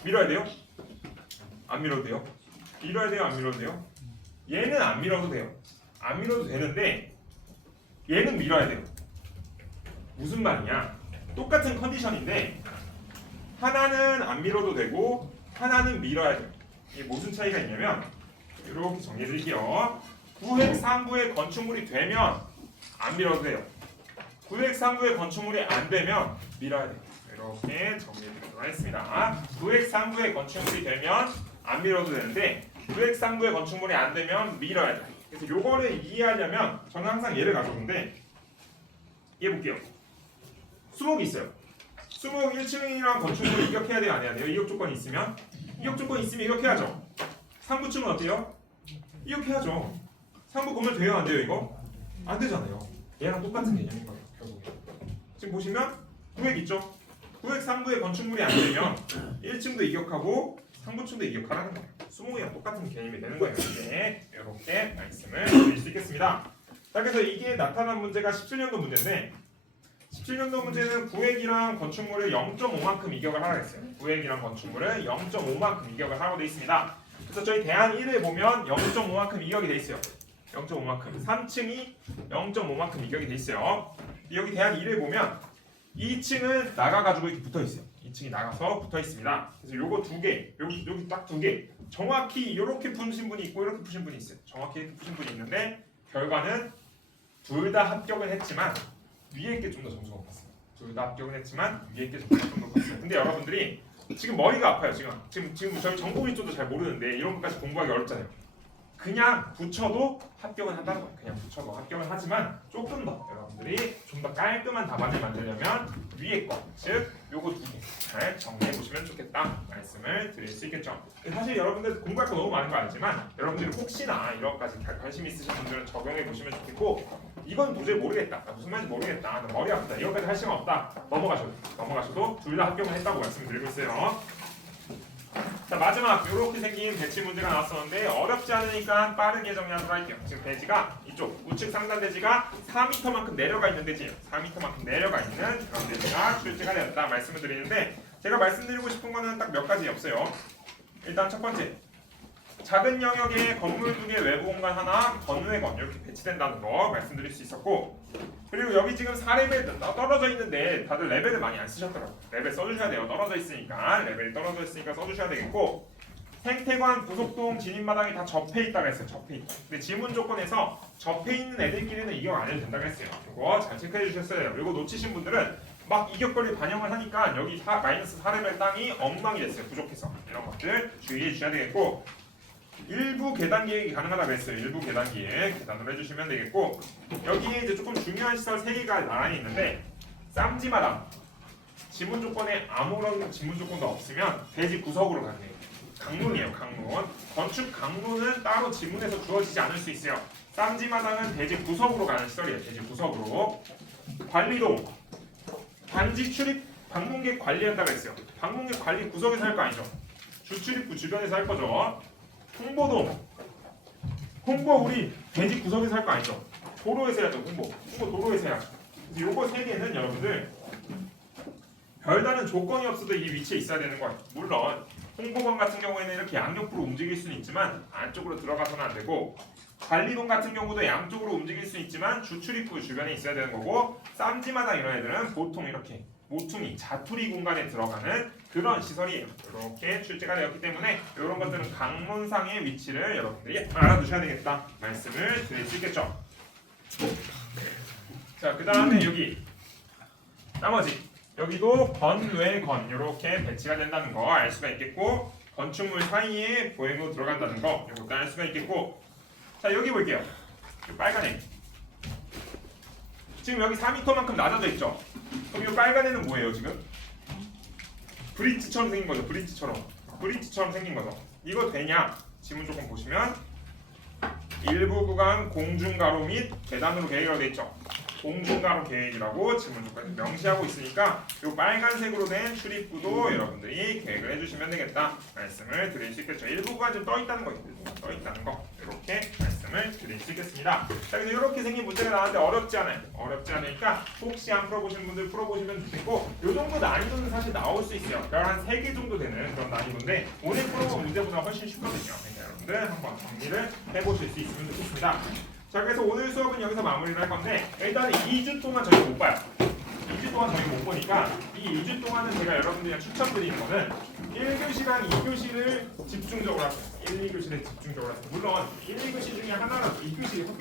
밀어야 돼요? 안 밀어도 돼요? 밀어야 돼요? 안 밀어도 돼요? 얘는 안 밀어도 돼요. 안 밀어도 되는데 얘는 밀어야 돼요. 무슨 말이냐? 똑같은 컨디션인데 하나는 안 밀어도 되고 하나는 밀어야 돼요. 이게 무슨 차이가 있냐면 이렇게 정리해 드릴게요. 구획 상부에 건축물이 되면 안 밀어도 돼요. 구획 상부에 건축물이 안 되면 밀어야 돼요. 이렇게 정리해 드리도록 하겠습니다. 구획 상부에 건축물이 되면 안 밀어도 되는데 구획 상부에 건축물이 안 되면 밀어야 돼요. 그래서 요거를 이해하려면 저는 항상 얘를 가져오는데 이해 볼게요. 수목이 있어요. 수목 1층이랑 건축물을 이격해야 돼요? 안 해야 돼요? 이격 조건이 있으면? 이격 조건이 있으면 이격해야죠. 상부층은 어때요? 이격해야죠. 상부 건물 돼요? 안 돼요 이거? 안 되잖아요. 얘랑 똑같은 개념인 거예요. 결국에. 지금 보시면 구획 있죠? 구획 상부에 건축물이 안 되면 1층도 이격하고 상부층도 이격하라는 거예요. 수목이랑 똑같은 개념이 되는 거예요. 이제 이렇게 말씀을 드릴 수 있겠습니다. 자, 그래서 이게 나타난 문제가 17년도 문제인데 17년도 문제는 구획이랑 건축물을 0.5만큼 이격을 하라 했어요. 구획이랑 건축물을 0.5만큼 이격을 하라고 되어 있습니다. 그래서 저희 대안 1에 보면 0.5만큼 이격이 되어 있어요. 0.5만큼. 3층이 0.5만큼 이격이 되어 있어요. 여기 대안 1에 보면 2층은 나가가지고 이렇게 붙어 있어요. 2층이 나가서 붙어 있습니다. 그래서 요거 두 개, 여기 딱 두 개. 정확히 이렇게 푸신 분이 있고 이렇게 푸신 분이 있어요. 정확히 이렇게 푸신 분이 있는데 결과는 둘 다 합격은 했지만 위에 게 좀 더 점수가 높았어요. 둘 다 합격은 했지만 위에 게 점수가 좀 더 높았어요. 근데 여러분들이 지금 머리가 아파요. 지금 저희 정보기 쪽도 잘 모르는데 이런 것까지 공부하기 어렵잖아요. 그냥 붙여도 합격은 한다는 거예요. 그냥 붙여도 합격은 하지만 조금 더 여러분들이 좀 더 깔끔한 답안을 만들려면 위에 거, 즉 요거 두 개 잘 정리해 보시면 좋겠다 말씀을 드릴 수 있겠죠. 사실 여러분들 공부할 거 너무 많은 거 알지만 여러분들이 혹시나 이런 것까지 관심 있으신 분들은 적용해 보시면 좋겠고 이건 도저히 모르겠다. 무슨 말인지 모르겠다. 나 머리 아프다. 이거까지 할 시간 없다. 넘어가셔도 둘 다 합격을 했다고 말씀드리고 있어요. 자, 마지막 이렇게 생긴 배치 문제가 나왔었는데 어렵지 않으니까 빠르게 정리하도록 할게요. 지금 대지가 이쪽 우측 상단 대지가 4m만큼 내려가 있는 대지예요. 4m만큼 내려가 있는 그런 대지가 출제가 되었다 말씀을 드리는데 제가 말씀드리고 싶은 거는 딱 몇 가지 없어요. 일단 첫 번째 작은 영역에 건물 두 개 외부 공간 하나 건외건 이렇게 배치된다는 거 말씀드릴 수 있었고 그리고 여기 지금 4레벨 떨어져 있는데 다들 레벨을 많이 안 쓰셨더라고요. 레벨 써주셔야 돼요. 떨어져 있으니까 레벨이 떨어져 있으니까 써주셔야 되겠고 생태관, 부속동, 진입마당이 다 접해 있다고 했어요. 접해 있다. 근데 지문 조건에서 접해 있는 애들끼리는 이격 안 해도 된다고 했어요. 이거 잘 체크해 주셨어요. 그리고 놓치신 분들은 막 이격거리 반영을 하니까 여기 마이너스 4레벨 땅이 엉망이 됐어요. 부족해서 이런 것들 주의해 주셔야 되겠고 일부 계단 기획이 가능하다고 했어요. 일부 계단 기획 계단으로 해주시면 되겠고 여기에 이제 조금 중요한 시설 3개가 나란히 있는데 쌈지마당 지문 조건에 아무런 지문 조건도 없으면 대지 구석으로 가능해요. 강론이에요. 강론 건축 강론은 따로 지문에서 주어지지 않을 수 있어요. 쌈지마당은 대지 구석으로 가는 시설이에요. 대지 구석으로 관리동 단지 출입 방문객 관리한다고 했어요. 방문객 관리 구석에서 할 거 아니죠. 주출입구 주변에서 할 거죠. 홍보동 홍보 우리 대지 구석에서 할 거 아니죠. 도로에서 해야죠. 홍보 도로에서 해야죠. 그래서 요거 3개는 여러분들 별다른 조건이 없어도 이 위치에 있어야 되는 거예요. 물론 홍보관 같은 경우에는 이렇게 양옆으로 움직일 수는 있지만 안쪽으로 들어가서는 안 되고, 관리동 같은 경우도 양쪽으로 움직일 수 있지만 주출입구 주변에 있어야 되는 거고, 쌈지마당 이런 애들은 보통 이렇게 모퉁이, 자투리 공간에 들어가는 그런 시설이에요. 이렇게 출제가 되었기 때문에 이런 것들은 강론상의 위치를 여러분들이 알아두셔야 되겠다 말씀을 드릴 수 있겠죠. 자, 그 다음에 여기 나머지 여기도 건외건 이렇게 배치가 된다는 거 알 수가 있겠고, 건축물 사이에 보행로 들어간다는 거 이것도 알 수가 있겠고, 자 여기 볼게요. 빨간 애 지금 여기 4m만큼 낮아져 있죠. 그럼 이 빨간 애는 뭐예요 지금? 브릿지처럼 생긴 거죠. 브릿지처럼 생긴 거죠. 이거 되냐? 지문 조금 보시면 일부 구간 공중가로 및 계단으로 계획이 되어 있죠. 공중가로 계획이라고 지문 조건에서 명시하고 있으니까 이 빨간색으로 된 출입구도 여러분들이 계획을 해주시면 되겠다 말씀을 드릴 수 있겠죠. 일부 구간 좀 떠 있다는 거, 떠 있다는 거 이렇게 말씀을 드릴 수 있겠습니다. 자, 그래서 이렇게 생긴 문제가 나왔는데 어렵지 않아요. 어렵지 않으니까 혹시 안 풀어보신 분들 풀어보시면 좋겠고, 이 정도 난이도는 사실 나올 수 있어요. 별 한 3개 정도 되는 그런 난이도인데 오늘 풀어본 문제보다 훨씬 쉽거든요. 그러니까 여러분들 한번 정리를 해보실 수 있으면 좋겠습니다. 자, 그래서 오늘 수업은 여기서 마무리를 할 건데, 일단은 2주 동안 저희가 못 봐요. 2주 동안 저희가 못 보니까 이 2주 동안은 제가 여러분들이랑 추천드리는 거는 1교시랑 2교시를 집중적으로 하세요. 1, 2교시를 집중적으로 하세요. 물론 1, 2교시 중에 하나라도 2교시 학교